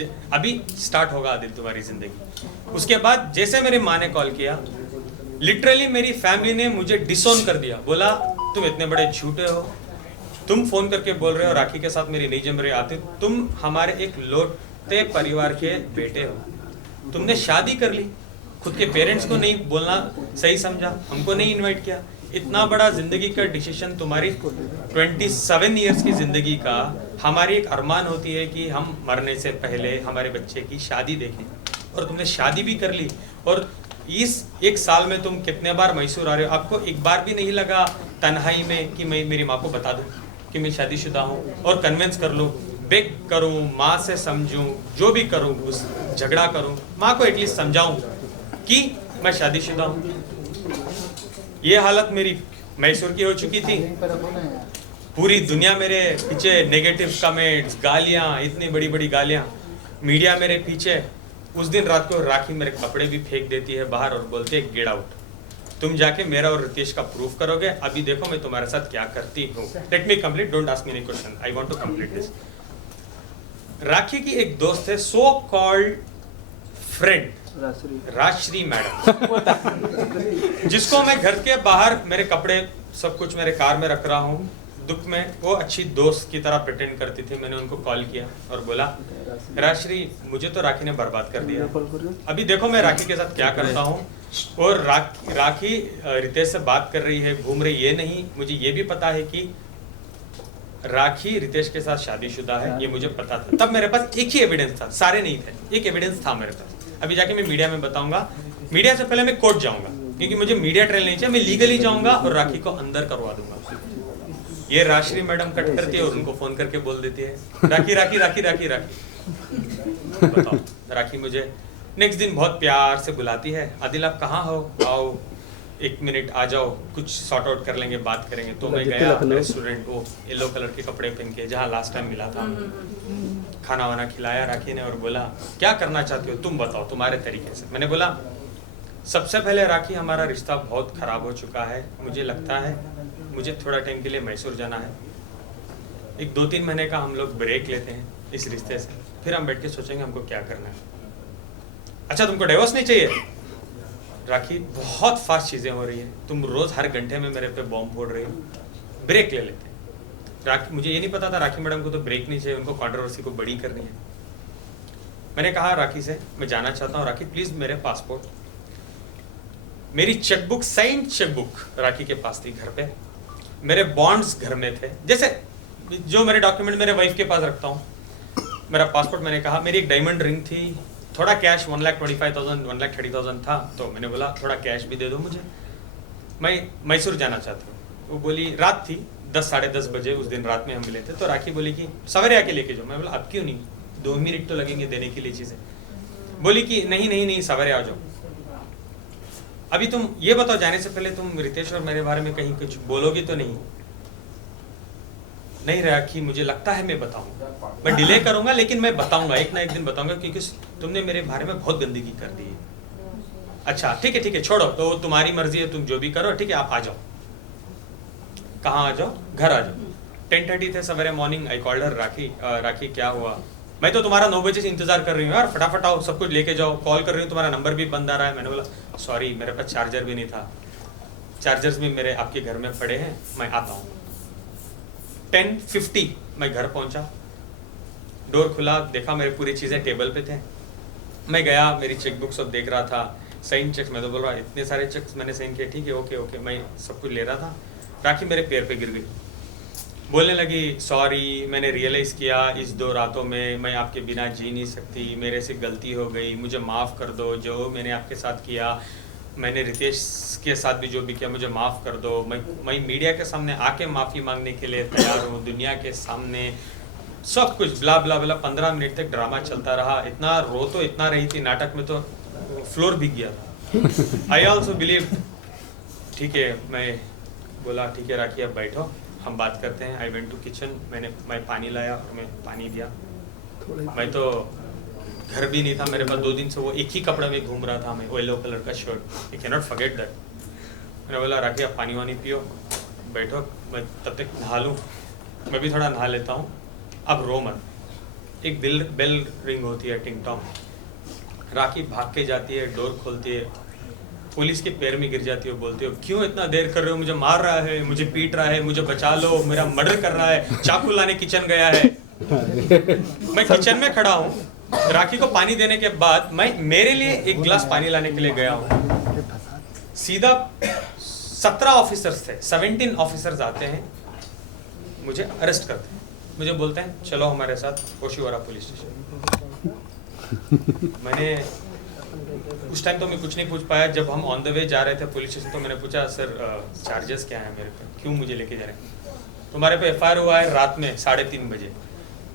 है। अभी स्टार्ट होगा आदिल तुम्हारी जिंदगी। उसके बाद जैसे मेरी माँ ने कॉल किया, लिटरली मेरी फैमिली ने मुझे डिसोन कर दिया। बोला तुम इतने बड़े झूठे हो, तुम फोन करके बोल रहे हो राखी के साथ मेरी नहीं जम रही आती, तुम हमारे एक लौटते परिवार के बेटे हो, तुमने शादी कर ली, खुद के पेरेंट्स को नहीं बोलना सही समझा, हमको नहीं इनवाइट किया। इतना बड़ा जिंदगी का डिसीजन, तुम्हारी 27 इयर्स की जिंदगी का, हमारी एक अरमान होती है कि हम मरने से पहले हमारे बच्चे की शादी देखें, और तुमने शादी भी कर ली। और इस 1 साल में तुम कितने बार मैसूर आ रहे हो? आपको एक बार भी नहीं लगा तन्हाई में कि मैं मेरी माँ को बता दूं कि मैं शादीशुदा हूँ और कन्विंस कर लूँ, बेग करूँ, माँ से समझूं, जो भी करूँ, उस झगड़ा करूँ, माँ को एटलीस्ट समझाऊं कि मैं शादीशुदा हूँ। ये हालत मेरी मैसूर की हो चुकी थी। पूरी दुनिया मेरे पीछे, नेगेटिव कमेंट्स, गालियाँ, इतनी बड़ी बड़ी गालियाँ, मीडिया मेरे पीछे। उस दिन रात को राखी मेरे कपड़े भी फेंक देती है बाहर और बोलती है गेट आउट, तुम जाके मेरा और रितेश का प्रूफ करोगे, अभी देखो मैं तुम्हारे साथ क्या करती हूँ। Let me complete, don't ask me any question, I want to complete this. Rakhi की एक दोस्त है, so called friend, Rajshree madam, जिसको मैं घर के बाहर मेरे कपड़े सब कुछ मेरे कार में रख रहा हूँ। दुख में वो अच्छी दोस्त की तरह प्रिटेंड करती थी। मैंने उनको कॉल किया और बोला राजश्री, मुझे तो राखी ने बर्बाद कर दिया, अभी देखो मैं राखी के साथ क्या करता हूँ। और राखी रितेश से बात कर रही है, घूम रही, ये नहीं, मुझे ये भी पता है कि राखी रितेश के साथ शादीशुदा है, ये मुझे पता था। तब मेरे पास एक ही एविडेंस था, सारे नहीं थे, एक एविडेंस था मेरे पास। अभी जाके मैं मीडिया में बताऊंगा। मीडिया से पहले मैं कोर्ट जाऊंगा, क्योंकि मुझे मीडिया ट्रायल नहीं चाहिए, मैं लीगली जाऊंगा और राखी को अंदर करवा दूंगा। ये राजश्री मैडम कट करती है और उनको फोन करके बोल देती है राखी राखी राखी राखी राखी। बताओ, राखी मुझे नेक्स्ट दिन बहुत प्यार से बुलाती है, आदिल आप कहाँ हो, आओ 1 मिनट आ जाओ, कुछ सॉर्ट आउट कर लेंगे, बात करेंगे। तो मैं गया रेस्टोरेंट, वो येलो कलर के कपड़े पहन के, जहाँ लास्ट टाइम मिला था। खाना वाना खिलाया राखी ने और बोला क्या करना चाहती हो तुम बताओ, तुम्हारे तरीके से। मैंने बोला सबसे पहले राखी, हमारा रिश्ता बहुत खराब हो चुका है, मुझे लगता है मुझे थोड़ा टाइम के लिए मैसूर जाना है, एक 2-3 महीने का हम लोग ब्रेक लेते हैं इस रिश्ते से, फिर हम बैठ के सोचेंगे हमको क्या करना है। अच्छा तुमको डिवोर्स नहीं चाहिए? राखी बहुत फास्ट चीज़ें हो रही है, तुम रोज़ हर घंटे में मेरे पे बॉम्ब फोड़ रही हो, ब्रेक ले लेते हैं। राखी, मुझे ये नहीं पता था राखी मैडम को तो ब्रेक नहीं चाहिए, उनको कंट्रोवर्सी को बड़ी करनी है। मैंने कहा राखी से, मैं जाना चाहता हूँ राखी प्लीज मेरे पासपोर्ट, मेरी चेकबुक, साइंड चेकबुक राखी के पास थी घर पे, मेरे बॉन्ड्स घर में थे, जैसे जो मेरे डॉक्यूमेंट मेरे वाइफ के पास रखता हूँ, मेरा पासपोर्ट। मैंने कहा मेरी एक डायमंड रिंग थी, थोड़ा कैश 1,25,000 1,30,000 था, तो मैंने बोला थोड़ा कैश भी दे दो मुझे, मैं मैसूर जाना चाहती हूँ। वो बोली, रात थी 10 साढ़े 10 बजे उस दिन रात में हम मिले थे, तो राखी बोली कि सवेरे आके लेके जाओ। मैं बोला अब क्यों नहीं, 2 मिनट तो लगेंगे देने के लिए चीज़ें। बोली कि नहीं नहीं नहीं सवेरे आ जाओ। अभी तुम ये बताओ, जाने से पहले तुम रितेश और मेरे बारे में कहीं कुछ बोलोगी तो नहीं? नहीं राखी मुझे लगता है मैं बताऊंगा, मैं डिले करूंगा लेकिन मैं बताऊंगा, एक ना एक दिन बताऊंगा, क्योंकि तुमने मेरे बारे में बहुत गंदगी कर दी है। अच्छा ठीक है छोड़ो, तो तुम्हारी मर्जी है, तुम जो भी करो, ठीक है आप आ जाओ। कहाँ आ जाओ? घर आ जाओ। 10:30 थे सवेरे मॉर्निंग। आई कॉल्ड हर, राखी क्या हुआ? मैं तो तुम्हारा 9 बजे से इंतजार कर रही हूँ यार, फटाफट आओ, सब कुछ लेके जाओ। कॉल कर रही हूँ, तुम्हारा नंबर भी बंद आ रहा है। मैंने बोला सॉरी मेरे पास चार्जर भी नहीं था, चार्जर्स भी मेरे आपके घर में पड़े हैं, मैं आता हूँ। 10:50 मैं घर पहुंचा, डोर खुला, देखा मेरे पूरी चीज़ें टेबल पे थे। मैं गया, मेरी चेकबुक सब देख रहा था, साइन चेक्स। मैं तो बोल रहा इतने सारे चेक्स मैंने साइन किए, ठीक है ओके, मैं सब कुछ ले रहा था। राखी मेरे पैर पे गिर गई, बोलने लगी सॉरी मैंने रियलाइज़ किया इस 2 रातों में मैं आपके बिना जी नहीं सकती, मेरे से गलती हो गई, मुझे माफ़ कर दो, जो मैंने आपके साथ किया, मैंने रितेश के साथ भी जो भी किया, मुझे माफ़ कर दो। मैं मीडिया के सामने आके माफ़ी मांगने के लिए तैयार हूँ, दुनिया के सामने, सब कुछ ब्ला ब्ला ब्ला। 15 मिनट तक ड्रामा चलता रहा। इतना रो तो इतना रही थी, नाटक में तो फ्लोर भीग गया था। आई ऑल्सो बिलीव, ठीक है, मैं बोला ठीक है राखी अब बैठो हम बात करते हैं। आई वेंट टू किचन, मैं पानी लाया और मैं पानी दिया। मैं तो घर भी नहीं था मेरे पास, 2 दिन से वो एक ही कपड़े में घूम रहा था मैं, वो येलो कलर का shirt. I can not forget that. मैंने बोला राखी आप पानी वानी पियो, बैठो, मैं तब तक नहा लूँ, मैं भी थोड़ा नहा लेता हूँ, अब रो मत। एक बेल रिंग होती है, टिंग टॉन्ग। राखी भाग के जाती है, डोर खोलती है, पुलिस के पैर में गिर जाती है, बोलती हो क्यों इतना देर कर रहे हो, मुझे मार रहा है, मुझे पीट रहा है, मुझे बचा लो, मेरा मर्डर कर रहा है, चाकू लाने किचन गया है। मैं किचन में खड़ा हूँ, राखी को पानी देने के बाद मैं मेरे लिए एक गिलास पानी लाने के लिए गया हूँ। सीधा 17 ऑफिसर्स थे, 17 ऑफिसर्स आते हैं, मुझे अरेस्ट करते हैं, मुझे बोलते हैं चलो हमारे साथ ओशिवारा पुलिस स्टेशन। मैंने उस टाइम तो मैं कुछ नहीं पूछ पाया। जब हम ऑन द वे जा रहे थे पुलिस स्टेशन, तो मैंने पूछा सर चार्जेस क्या है मेरे पे, क्यों मुझे लेके जा रहे हैं? तुम्हारे पे FIR हुआ है रात में 3:30 बजे।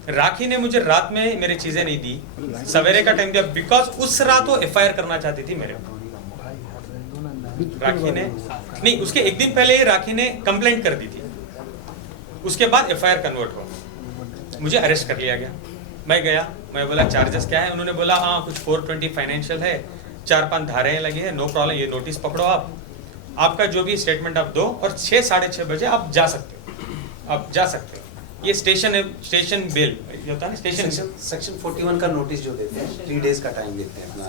राखी ने मुझे रात में मेरी चीजें नहीं दी, सवेरे का टाइम दिया, बिकॉज उस रात वो FIR करना चाहती थी मेरे ऊपर। राखी ने नहीं, उसके एक दिन पहले ही राखी ने कंप्लेंट कर दी थी, उसके बाद FIR कन्वर्ट हुआ, मुझे अरेस्ट कर लिया गया। मैं गया, मैं बोला चार्जेस क्या है? उन्होंने बोला हाँ कुछ 420 फाइनेंशियल है, 4-5 धाराएं लगी है, नो प्रॉब्लम, ये नोटिस पकड़ो आपका जो भी स्टेटमेंट आप दो और 6 साढ़े 6 बजे आप जा सकते हो, आप जा सकते हो। ये स्टेशन है, स्टेशन बेल होता है ना, स्टेशन सेक्शन 41 का नोटिस जो देते हैं, 3 डेज का टाइम देते हैं अपना,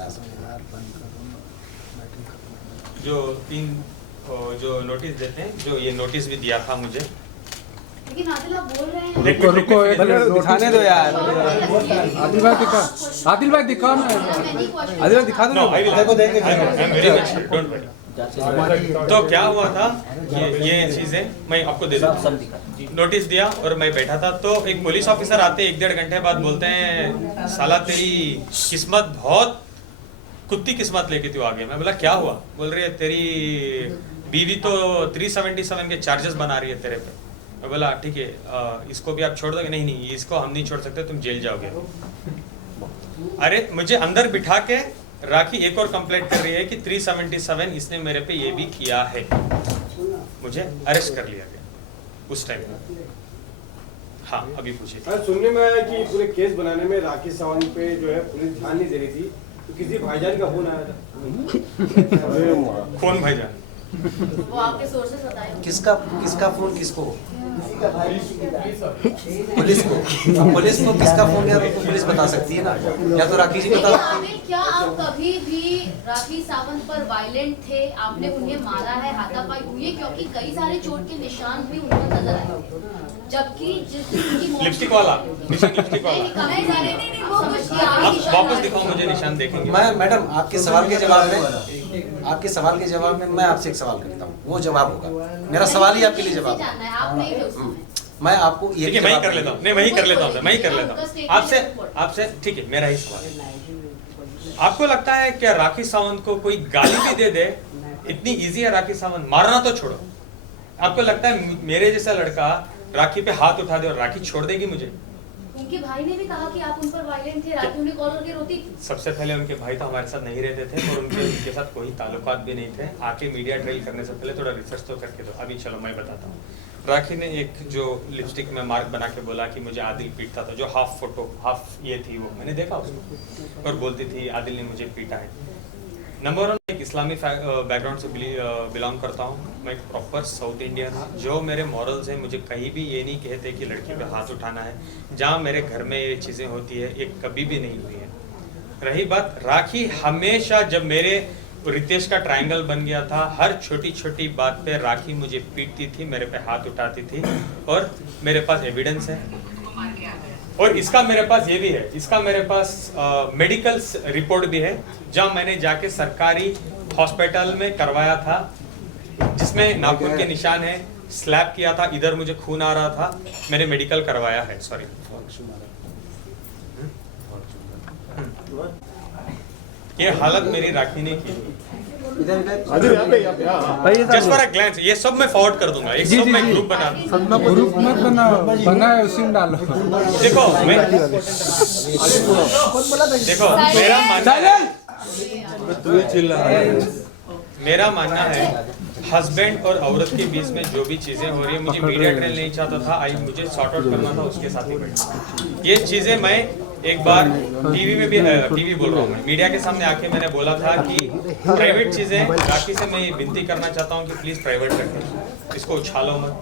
जो नोटिस देते हैं, जो ये नोटिस भी दिया था मुझे। लेकिन आदिल आप बोल रहे हैं, रुको एक मिनट दिखाने दो यार। आदिल भाई दिखा ना, आदिल भाई दिखा दो ना, तो क्या हुआ था, ये चीजें मैं आपको दे देता हूँ। नोटिस दिया और मैं बैठा था, तो एक पुलिस ऑफिसर आते 1-1.5 घंटे बाद, बोलते हैं साला तेरी किस्मत बहुत कुत्ती किस्मत लेके तू आ गया। मैं बोला क्या हुआ? बोल रही है तेरी बीवी तो 377 के चार्जेस बना रही है तेरे पे। मैं बोला ठीक है, इसको भी आप छोड़ दोगे? नहीं इसको हम नहीं छोड़ सकते, तुम जेल जाओगे। अरे मुझे अंदर बिठा के राखी एक और कंप्लेंट कर रही है कि 377 इसने मेरे पे ये भी किया है, मुझे अरेस्ट कर लिया गया उस टाइम। हाँ अभी पूछिए। सुनने में आया कि पूरे केस बनाने में राखी सावंत पे जो है पुलिस ध्यान नहीं दे रही थी, तो किसी भाईजान का फोन आया था। कौन भाईजान? वो आपके सोर्सेस बताएं। किसका फोन किसको? पुलिस को। पुलिस को किसका फोन गया तो पुलिस बता सकती है ना, या तो राखी जी बता सकती है। क्या आप कभी भी राखी सावंत पर वायलेंट थे? आपने उन्हें मारा है, हाथापाई हुई है? क्योंकि कई सारे चोट के निशान भी उन पर नजर आए, जबकि जिस दिन उनकी लिपस्टिक वाला, नहीं, वो कुछ किया वापस दिखाओ मुझे निशान देखेंगे। मैं मैडम आपके सवाल के जवाब में मैं आपसे एक सवाल करता हूँ, वो जवाब होगा। मेरा सवाल ही आपके लिए जवाब है। आप नहीं थे उसमें। मैं आपको ये ठीक है, मैं ही कर लेता हूँ। नहीं, मैं ही कर लेता हूँ, मैं ही कर लेता हूँ आपसे। ठीक है, मेरा ही सवाल है। आपको लगता है क्या राखी सावंत को कोई गाली भी दे दे, इतनी इजी है राखी सावंत, मारना तो छोड़ो, आपको लगता है मेरे जैसा लड़का राखी पे हाथ उठा दे और राखी छोड़ देगी मुझे? उनके भाई ने भी कहा कि आप उन पर वायलेंट थे, राखी उन्हें कॉल करके रोती थी। सबसे पहले उनके भाई तो हमारे साथ नहीं रहते थे और उनके साथ कोई ताल्लुकात भी नहीं थे। आके मीडिया ट्रेल करने से पहले थोड़ा रिसर्च तो करके दो। अभी चलो मैं बताता हूँ। राखी ने एक जो लिपस्टिक में मार्क बना के बोला कि मुझे आदिल पीटता था, जो हाफ ये थी, वो मैंने देखा उसको, और बोलती थी आदिल ने मुझे पीटा है। नंबर 1, एक इस्लामी बैकग्राउंड से बिलोंग करता हूँ मैं, एक प्रॉपर साउथ इंडियन हूँ। जो मेरे मॉरल्स हैं, मुझे कहीं भी ये नहीं कहते कि लड़की पे हाथ उठाना है। जहाँ मेरे घर में ये चीज़ें होती है, ये कभी भी नहीं हुई है। रही बात राखी, हमेशा जब मेरे रितेश का ट्रायंगल बन गया था, हर छोटी छोटी बात पे राखी मुझे पीटती थी, मेरे पे हाथ उठाती थी, और मेरे पास एविडेंस है। और इसका मेरे पास ये भी है, इसका मेरे पास मेडिकल रिपोर्ट भी है, जहाँ मैंने जाके सरकारी हॉस्पिटल में करवाया था, जिसमें नाखून के निशान है, स्लैब किया था, इधर मुझे खून आ रहा था, मैंने मेडिकल करवाया है। सॉरी, ये हालत मेरी राखी ने की। जस्ट फॉर अ ग्लैंस, ये सब मैं फॉरवर्ड कर दूंगा, एक सब मैं ग्रुप बना दूंगा। ग्रुप मत बना है, उसी में डालो। देखो मेरा मानना है हस्बैंड और औरत के बीच में जो भी चीजें हो रही है, मुझे मीडिया ट्रेल नहीं चाहता था, मुझे सॉर्ट आउट करना था, उसके साथ ही बैठा। ये चीजें मैं एक बार टीवी में भी, टीवी बोल रहा हूँ मैं, मीडिया के सामने आके मैंने बोला था कि प्राइवेट चीजें राखी से मैं विनती करना चाहता हूँ कि प्लीज प्राइवेट रखें, इसको उछालो मत।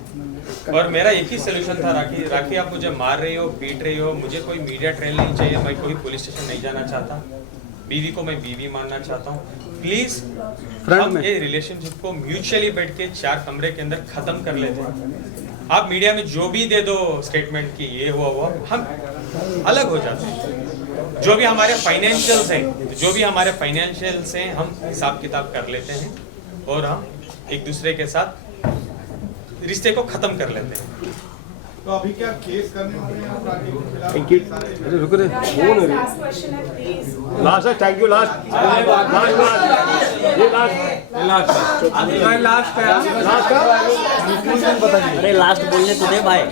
और मेरा एक ही सोल्यूशन था, राखी आप मुझे मार रही हो, पीट रही हो, मुझे कोई मीडिया ट्रेल नहीं चाहिए, मैं कोई पुलिस स्टेशन नहीं जाना चाहता, बीवी को मैं बीवी मानना चाहता हूँ। प्लीज हम ये रिलेशनशिप को म्यूचुअली बैठ के 4 कमरे के अंदर खत्म कर लेते हैं। आप मीडिया में जो भी दे दो स्टेटमेंट की ये हुआ हुआ, हम अलग हो जाते हैं। जो भी हमारे फाइनेंशियल्स हैं, हम हिसाब किताब कर लेते हैं और हम एक दूसरे के साथ रिश्ते को खत्म कर लेते हैं। तो अभी क्या केस करने वाले हैं आप राखी के खिलाफ? अरे रुको रे, लास्ट क्वेश्चन है प्लीज। लास्ट है, थैंक यू, लास्ट है। अरे लास्ट बोलने तो दे भाई।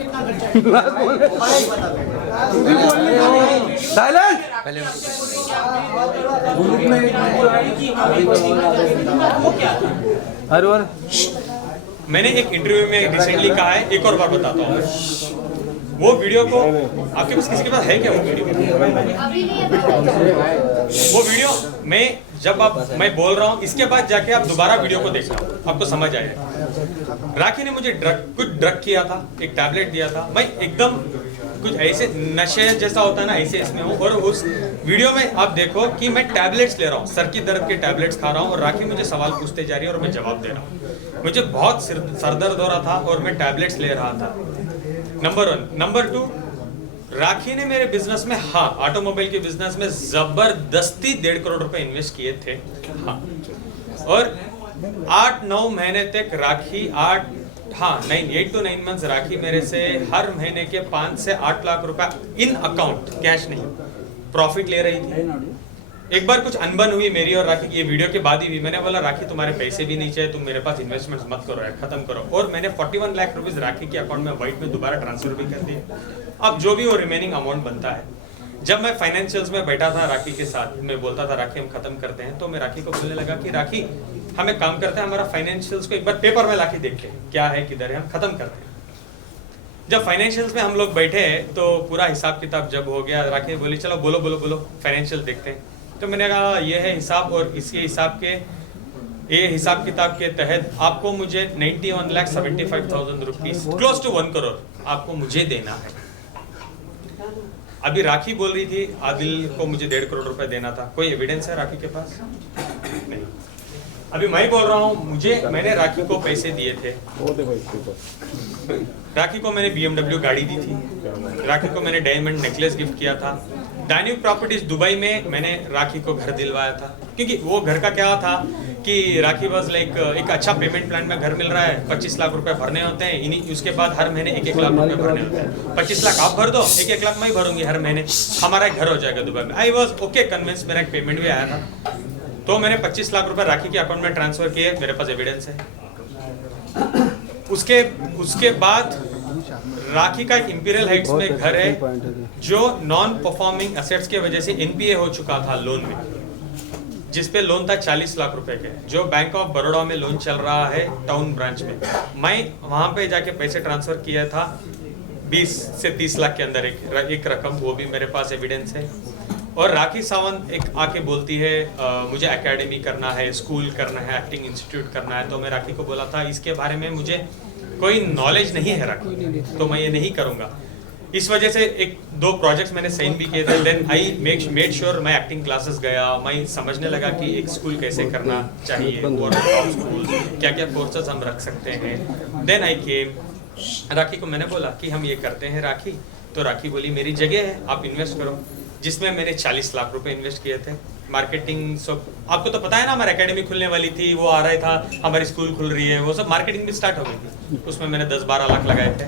साइलेंट। अरे मैंने एक इंटरव्यू में रिसेंटली कहा है, एक और बार बताता हूँ मैं, वो वीडियो को आपके पास, किसी के पास है क्या वो वीडियो? अभी नहीं है। वो वीडियो मैं बोल रहा हूँ, इसके बाद जाके आप दोबारा वीडियो को देखना, आपको समझ आएगा। राखी ने मुझे कुछ ड्रग किया था, एक टैबलेट दिया था, मैं एकदम कुछ ऐसे नशे जैसा होता है ना, ऐसे इसमें हूँ। और उस वीडियो में आप देखो कि मैं टैबलेट्स ले रहा हूँ, सर की दर्द के टैबलेट्स खा रहा हूँ, और राखी मुझे सवाल पूछते जा रही है और मैं जवाब दे रहा हूँ। मुझे बहुत सर दर्द हो रहा था और मैं टैबलेट्स ले रहा था। नंबर 1। नंबर 2, राखी ने मेरे बिजनेस में, हाँ, ऑटोमोबाइल के बिजनेस में जबरदस्ती 1.5 करोड़ रुपए इन्वेस्ट किए थे, हाँ। और 8-9 महीने तक राखी 8 to 9 मंथ्स राखी मेरे से हर महीने के 5 से 8 लाख रुपए इन अकाउंट, कैश नहीं, प्रॉफिट ले रही थी। एक बार कुछ अनबन हुई मेरी और राखी की, ये वीडियो के बाद ही हुई। मैंने बोला राखी तुम्हारे पैसे भी नहीं चाहिए, तुम मेरे पास इन्वेस्टमेंट मत करो यार, खत्म करो। और मैंने 41 लाख रुपीस राखी के अकाउंट में व्हाइट में दोबारा ट्रांसफर भी कर दिए। अब जो भी वो रिमेनिंग अमाउंट बनता है, जब मैं फाइनेंशियल्स में बैठा था राखी के साथ, मैं बोलता था राखी हम खत्म करते हैं, तो मैं राखी को बोलने लगा कि राखी हम एक काम करते हैं, हमारा फाइनेंशियल्स को एक बार पेपर में लाके देख ले, क्या है किधर है, हम खत्म करते हैं। जब फाइनेंशियल्स में हम लोग बैठे तो पूरा हिसाब किताब जब हो गया, राखी बोली चलो बोलो फाइनेंशियल देखते हैं। तो मैंने कहा ये है हिसाब, और इसके हिसाब किताब के तहत आपको मुझे 91,75,000 रुपीज, क्लोज टू 1 करोड़ आपको मुझे देना है। अभी राखी बोल रही थी आदिल को मुझे 1.5 करोड़ रुपए देना था, कोई एविडेंस है राखी के पास? नहीं। अभी मैं बोल रहा हूँ, मैंने राखी को पैसे दिए थे, राखी को मैंने BMW गाड़ी दी थी, राखी को मैंने डायमंड नेकलेस गिफ्ट किया था, डाइनिंग प्रॉपर्टीज दुबई में मैंने राखी को घर दिलवाया था, क्योंकि वो घर का क्या था कि राखी वाज लाइक एक अच्छा पेमेंट प्लान में घर मिल रहा है, 25 लाख रुपए भरने होते हैं, उसके बाद हर महीने 1-1 लाख रुपए भरने होते हैं। 25 लाख आप भर दो, 1-1 लाख मैं ही भरूंगी हर महीने, हमारा एक घर हो जाएगा दुबई में। आई वॉज ओके कन्विंस, मेरा एक पेमेंट भी आया था, तो मैंने 25 लाख रुपए राखी के अकाउंट में ट्रांसफर किए, मेरे पास एविडेंस है। उसके बाद राखी का एक इंपीरियल हाइट्स में घर है जो नॉन परफॉर्मिंग एसेट्स की वजह से एनपीए हो चुका था लोन में, जिस पे लोन था 40 लाख रुपए के, जो बैंक ऑफ बड़ौदा में लोन चल रहा है टाउन ब्रांच में। मैं वहां पे जाके पैसे ट्रांसफर किया था 20 से 30 लाख के अंदर एक रकम, वो भी मेरे पास एविडेंस है। और राखी सावंत एक आके बोलती है मुझे एकेडमी करना है, स्कूल करना है, एक्टिंग इंस्टीट्यूट करना है, तो मैं राखी को बोला था इसके बारे में मुझे कोई नॉलेज नहीं है राखी, तो मैं ये नहीं करूंगा। इस वजह से 1-2 प्रोजेक्ट्स मैंने साइन भी किए थे। देन आई मेड श्योर मैं एक्टिंग क्लासेस गया, मैं समझने लगा कि एक स्कूल कैसे करना चाहिए और टॉप स्कूल क्या क्या कोर्सेज हम रख सकते हैं। देन आई केम, राखी को मैंने बोला कि हम ये करते हैं राखी, तो राखी बोली मेरी जगह है, आप इन्वेस्ट करो, जिसमें मैंने 40 लाख रुपए इन्वेस्ट किए थे। मार्केटिंग सब आपको तो पता है ना, हमारी एकेडमी खुलने वाली थी, वो आ रहा था, हमारी स्कूल खुल रही है, वो सब मार्केटिंग भी स्टार्ट हो गई थी, उसमें मैंने 10-12 लाख लगाए थे।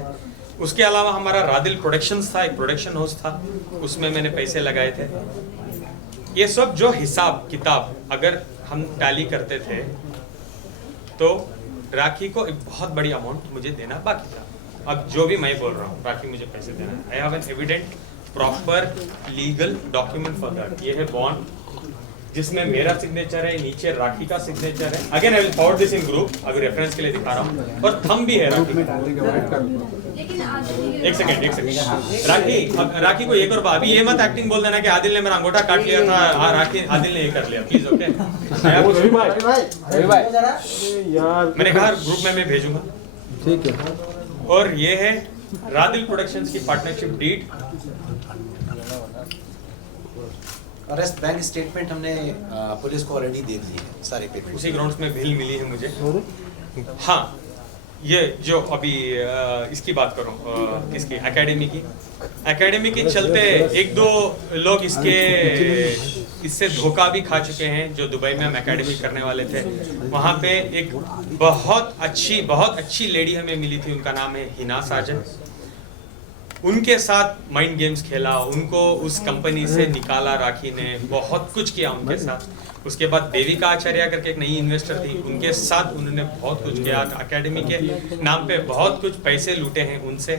उसके अलावा हमारा रादिल प्रोडक्शंस था, एक प्रोडक्शन हाउस था, उसमें मैंने पैसे लगाए थे। ये सब जो हिसाब किताब अगर हम टैली करते थे तो राखी को एक बहुत बड़ी अमाउंट मुझे देना बाकी था। अब जो भी मैं बोल रहा हूँ, राखी मुझे पैसे देना है, I have an evident proper legal document for that. ये है बॉन्ड जिसमें मेरा सिग्नेचर है, नीचे राखी का सिग्नेचर है। Again I will forward this in group, अभी रेफरेंस के लिए दिखा रहा हूँ, और थंब भी है राखी। एक सेकंड राखी, अब राखी को ये करो, अभी ये मत एक्टिंग बोल देना कि आदिल ने मेरा अंगूठा काट लिया था, हाँ राखी आदिल ने ये कर लिया, प्लीज ओके। मैंने कहा ग्रुप में मैं भेजूंगा, ठीक है। और ये है रादिल प्रोडक्शंस की partnership deed, arrest bank statement हमने पुलिस को ऑलरेडी दे दी है, सारे पेपर उसी ग्राउंड्स में बिल मिली है मुझे। हाँ, ये जो अभी इसकी बात करूं, इसकी एकेडमी के चलते 1-2 लोग इससे धोखा भी खा चुके हैं। जो दुबई में हम एकेडमी करने वाले थे, वहाँ पे एक बहुत अच्छी लेडी हमें मिली थी, उनका नाम है हिना साजन। उनके साथ माइंड गेम्स खेला, उनको उस कंपनी से निकाला राखी ने, बहुत कुछ किया उनके साथ। उसके बाद देविका आचार्य करके एक नई इन्वेस्टर थी, उनके साथ उन्होंने बहुत कुछ किया, एकेडमी के नाम पे बहुत कुछ पैसे लूटे हैं उनसे।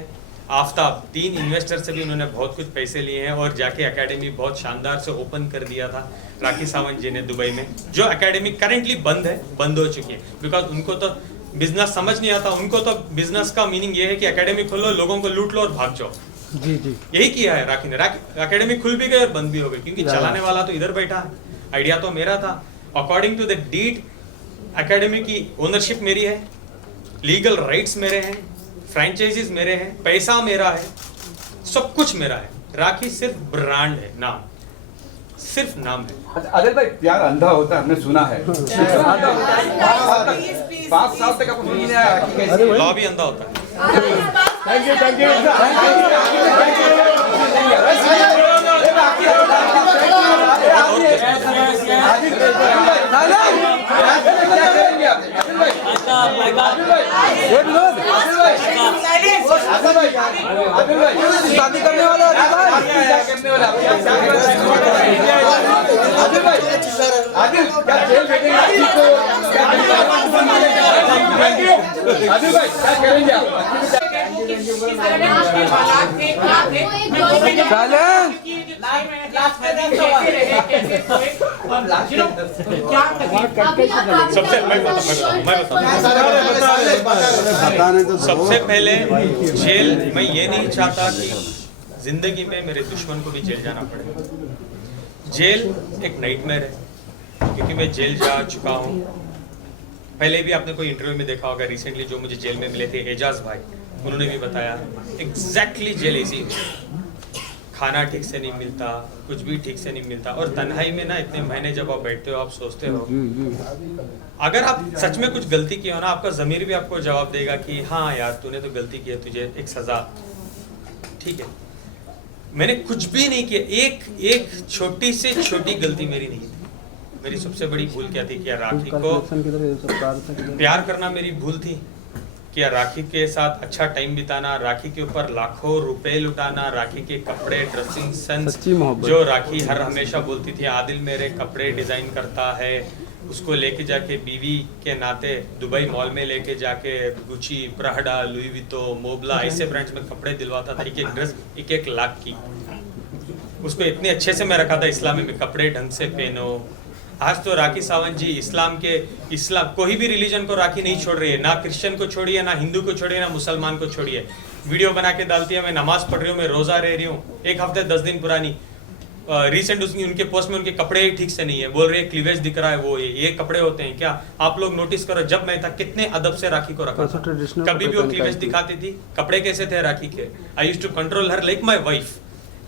आफ्ताब 3 इन्वेस्टर से भी उन्होंने बहुत कुछ पैसे लिए हैं, और जाके एकेडमी बहुत शानदार से ओपन कर दिया था राखी सावंत जी ने दुबई में, जो एकेडमी करेंटली बंद हो चुकी है, बिकॉज उनको तो बिजनेस समझ नहीं आता। उनको तो बिजनेस का मीनिंग ये है कि एकेडमी खोलो, लोगों को लूट लो और भाग जाओ। जी जी, यही किया है राखी ने। एकेडमी खुल भी गई और बंद भी हो गई, क्योंकि चलाने वाला तो इधर बैठा है, आइडिया तो मेरा था। According to the deed academy की ओनरशिप मेरी है, लीगल राइट्स मेरे हैं, फ्रेंचाइजीज मेरे हैं, पैसा मेरा है, सब कुछ मेरा है। राखी सिर्फ ब्रांड है, नाम, सिर्फ नाम है। अदिल भाई, प्यार अंधा होता है, हमने सुना है। 5 साल तक आपको नहीं आया, लॉ भी अंधा होता है। थैंक यू शादी करने वाला आदिल क्या जेल भेजेंगे? आदिल भाई क्या करेंगे आप? सबसे पहले जेल, मैं ये नहीं चाहता कि जिंदगी में मेरे दुश्मन को भी जेल जाना पड़े। जेल एक नाइटमेयर है, क्योंकि मैं जेल जा चुका हूँ। पहले भी आपने कोई इंटरव्यू में देखा होगा, रिसेंटली जो मुझे जेल में मिले थे एजाज भाई, उन्होंने भी बताया एग्जैक्टली जेल ऐसी है। खाना ठीक से नहीं मिलता, कुछ भी ठीक से नहीं मिलता, और तन्हाई में ना इतने महीने जब आप बैठते हो, आप सोचते हो, अगर आप सच में कुछ गलती की हो ना, आपका ज़मीर भी आपको जवाब देगा कि हाँ यार तूने तो गलती की है, तुझे एक सज़ा, ठीक है। मैंने कुछ भी नहीं किया, एक छोटी से छोटी गलती मेरी नहीं थी। मेरी सबसे बड़ी भूल क्या थी? क्या राखी को प्यार करना मेरी भूल थी? क्या राखी के साथ अच्छा टाइम बिताना, राखी के ऊपर लाखों रुपए लुटाना, राखी के कपड़े, ड्रेसिंग सेंस, जो राखी हर हमेशा बोलती थी आदिल मेरे कपड़े डिजाइन करता है, उसको लेके जाके बीवी के नाते दुबई मॉल में लेके जाके गुची, प्राडा, लुई वितो, मोबला ऐसे ब्रांड्स में कपड़े दिलवाता था, एक एक ड्रेस 1-1 लाख की। उसको इतने अच्छे से मैं रखा था इस्लाम में, कपड़े ढंग से पहनो। आज तो राखी सावंत जी इस्लाम कोई भी रिलीजन को राखी नहीं छोड़ रही है, ना क्रिश्चियन को छोड़िए, ना हिंदू को छोड़िए, ना मुसलमान को छोड़िए। वीडियो बना के डालती है, मैं नमाज पढ़ रही हूँ, मैं रोजा रह रही हूँ, 1 हफ्ते 10 दिन पुरानी। रिसेंट उनके पोस्ट में उनके कपड़े ही ठीक से नहीं है, बोल रहे हैं क्लीवेज दिख रहा है, वो ये कपड़े होते हैं क्या? आप लोग नोटिस करो, जब मैं था कितने अदब से राखी को रखा था, कभी भी वो क्लीवेज दिखाती थी। कपड़े कैसे थे राखी के? I used to control her like my wife.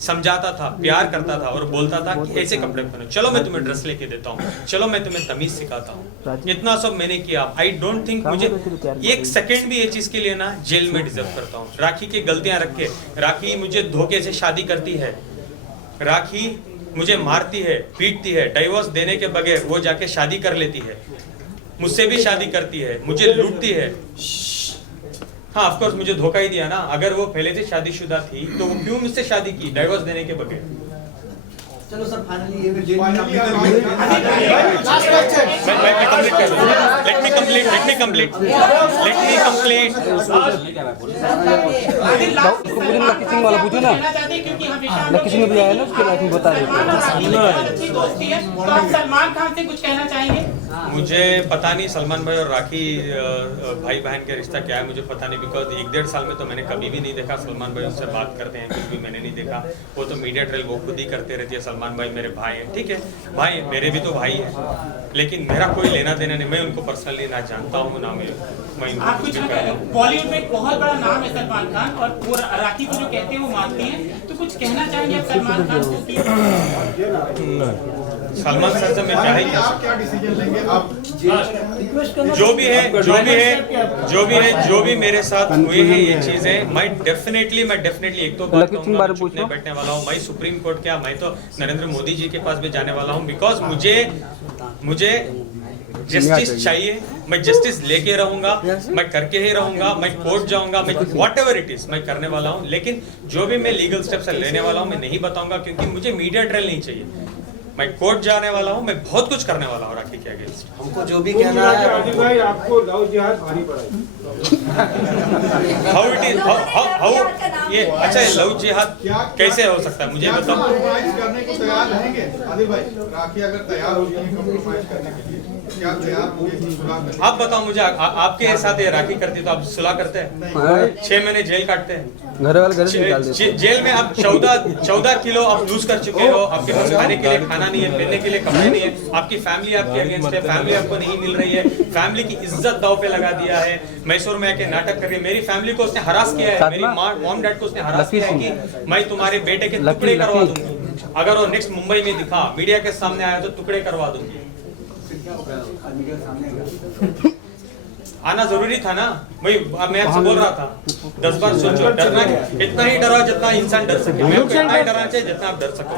समझाता था, प्यार करता था और बोलता था कि ऐसे कपड़े पहनो, चलो मैं तुम्हें ड्रेस लेके देता हूँ, चलो मैं तुम्हें तमीज सिखाता हूँ। इतना सब मैंने किया। आई डोंट थिंक मुझे 1 सेकेंड भी ये चीज के लिए ना जेल में डिजर्व करता हूँ। राखी की गलतियां रख के, राखी मुझे धोखे से शादी करती है, राखी मुझे मारती है, पीटती है, डाइवोर्स देने के बगैर वो जाके शादी कर लेती है, मुझसे भी शादी करती है, मुझे लूटती है। हाँ ऑफ कोर्स मुझे धोखा ही दिया ना। अगर वो पहले से शादीशुदा थी तो वो क्यों मुझसे शादी की डाइवोर्स देने के बगैर? चलो सर फाइनली ये late me complete lucky Singh वाला पूछो ना, लकी सिंह भी आया ना, उसके बारे में बता रहे सलमान खान से कुछ कहना चाहेंगे? मुझे पता नहीं सलमान भाई और राखी भाई बहन का रिश्ता क्या है, मुझे पता नहीं, बिकॉज 1-1.5 साल में तो मैंने कभी भी नहीं देखा सलमान भाई उनसे बात करते हैं, कुछ भी मैंने नहीं देखा। वो तो मीडिया ट्रेल वो खुद ही करते रहती है। सलमान भाई मेरे भाई हैं, ठीक है भाई, मेरे भी तो भाई हैं, लेकिन मेरा कोई लेना देना नहीं। मैं उनको पर्सनली ना जानता हूँ ना मैं आप कुछ बॉलीवुड में एक बहुत बड़ा नाम है सलमान खान, और वो राखी को जो कहते हैं वो मानती हैं, तो कुछ कहना चाहेंगे आप सलमान खान को? सलमान खान से मैं क्या ही आप क्या डिसीजन लेंगे? आप जो भी मेरे साथ हुए हैं ये चीजें, मैं डेफिनेटली एक तो बात कहूंगा, चुपने बैठने वाला हूँ। मैं सुप्रीम कोर्ट क्या, मैं तो नरेंद्र मोदी जी के पास भी जाने वाला हूँ, बिकॉज मुझे जस्टिस चाहिए। मैं जस्टिस लेके रहूंगा, मैं करके ही रहूंगा, मैं कोर्ट जाऊंगा, मैं व्हाटएवर इट इज मैं करने वाला हूं। लेकिन जो भी मैं लीगल स्टेप्स लेने वाला हूं मैं नहीं बताऊंगा, क्योंकि मुझे मीडिया ट्रायल नहीं चाहिए। मैं कोर्ट जाने वाला हूं, मैं बहुत कुछ करने वाला हूं राखी के अगेंस्ट। हमको जो भी कहना है भाई आपको लव जिहाद भारी पड़ा हाउ इट इज हाउ ये अच्छा है लव जिहाद कैसे हो सकता है मुझे बताओ। कॉम्प्रोमाइज करने को तैयार रहेंगे आदिल भाई? राखी अगर तैयार हो जाए कॉम्प्रोमाइज करने के लिए, क्या तैयार होंगे सुलह करने? आप बताओ मुझे, आपके साथ ये राखी करती तो आप सुलह करते हैं? 6 महीने जेल काटते हैं, घर वाले घर से निकाल देते हैं। जेल में आप 14 किलो आप लूज कर चुके हो, आपके पास खाने के लिए खाना नहीं है, पहनने के लिए कपड़े नहीं है, आपकी फैमिली आपके अगेंस्ट है, फैमिली आपको नहीं मिल रही है, फैमिली की इज्जत दाव पे लगा दिया है। मैसूर में आके नाटक कर रही है, मेरी फैमिली को उसने हरास किया है, मेरी मॉम डैड को उसने हरास किया है कि मैं तुम्हारे बेटे के टुकड़े करवा दूंगी। अगर वो नेक्स्ट मुंबई में दिखा, मीडिया के सामने आया तो टुकड़े करवा दूंगी। आना जरूरी था ना, मैं आपसे बोल रहा था 10 बार सोचो। डरना इतना ही डरो जितना इंसान डर सके, मैं इतना ही डरना चाहिए जितना आप डर सको।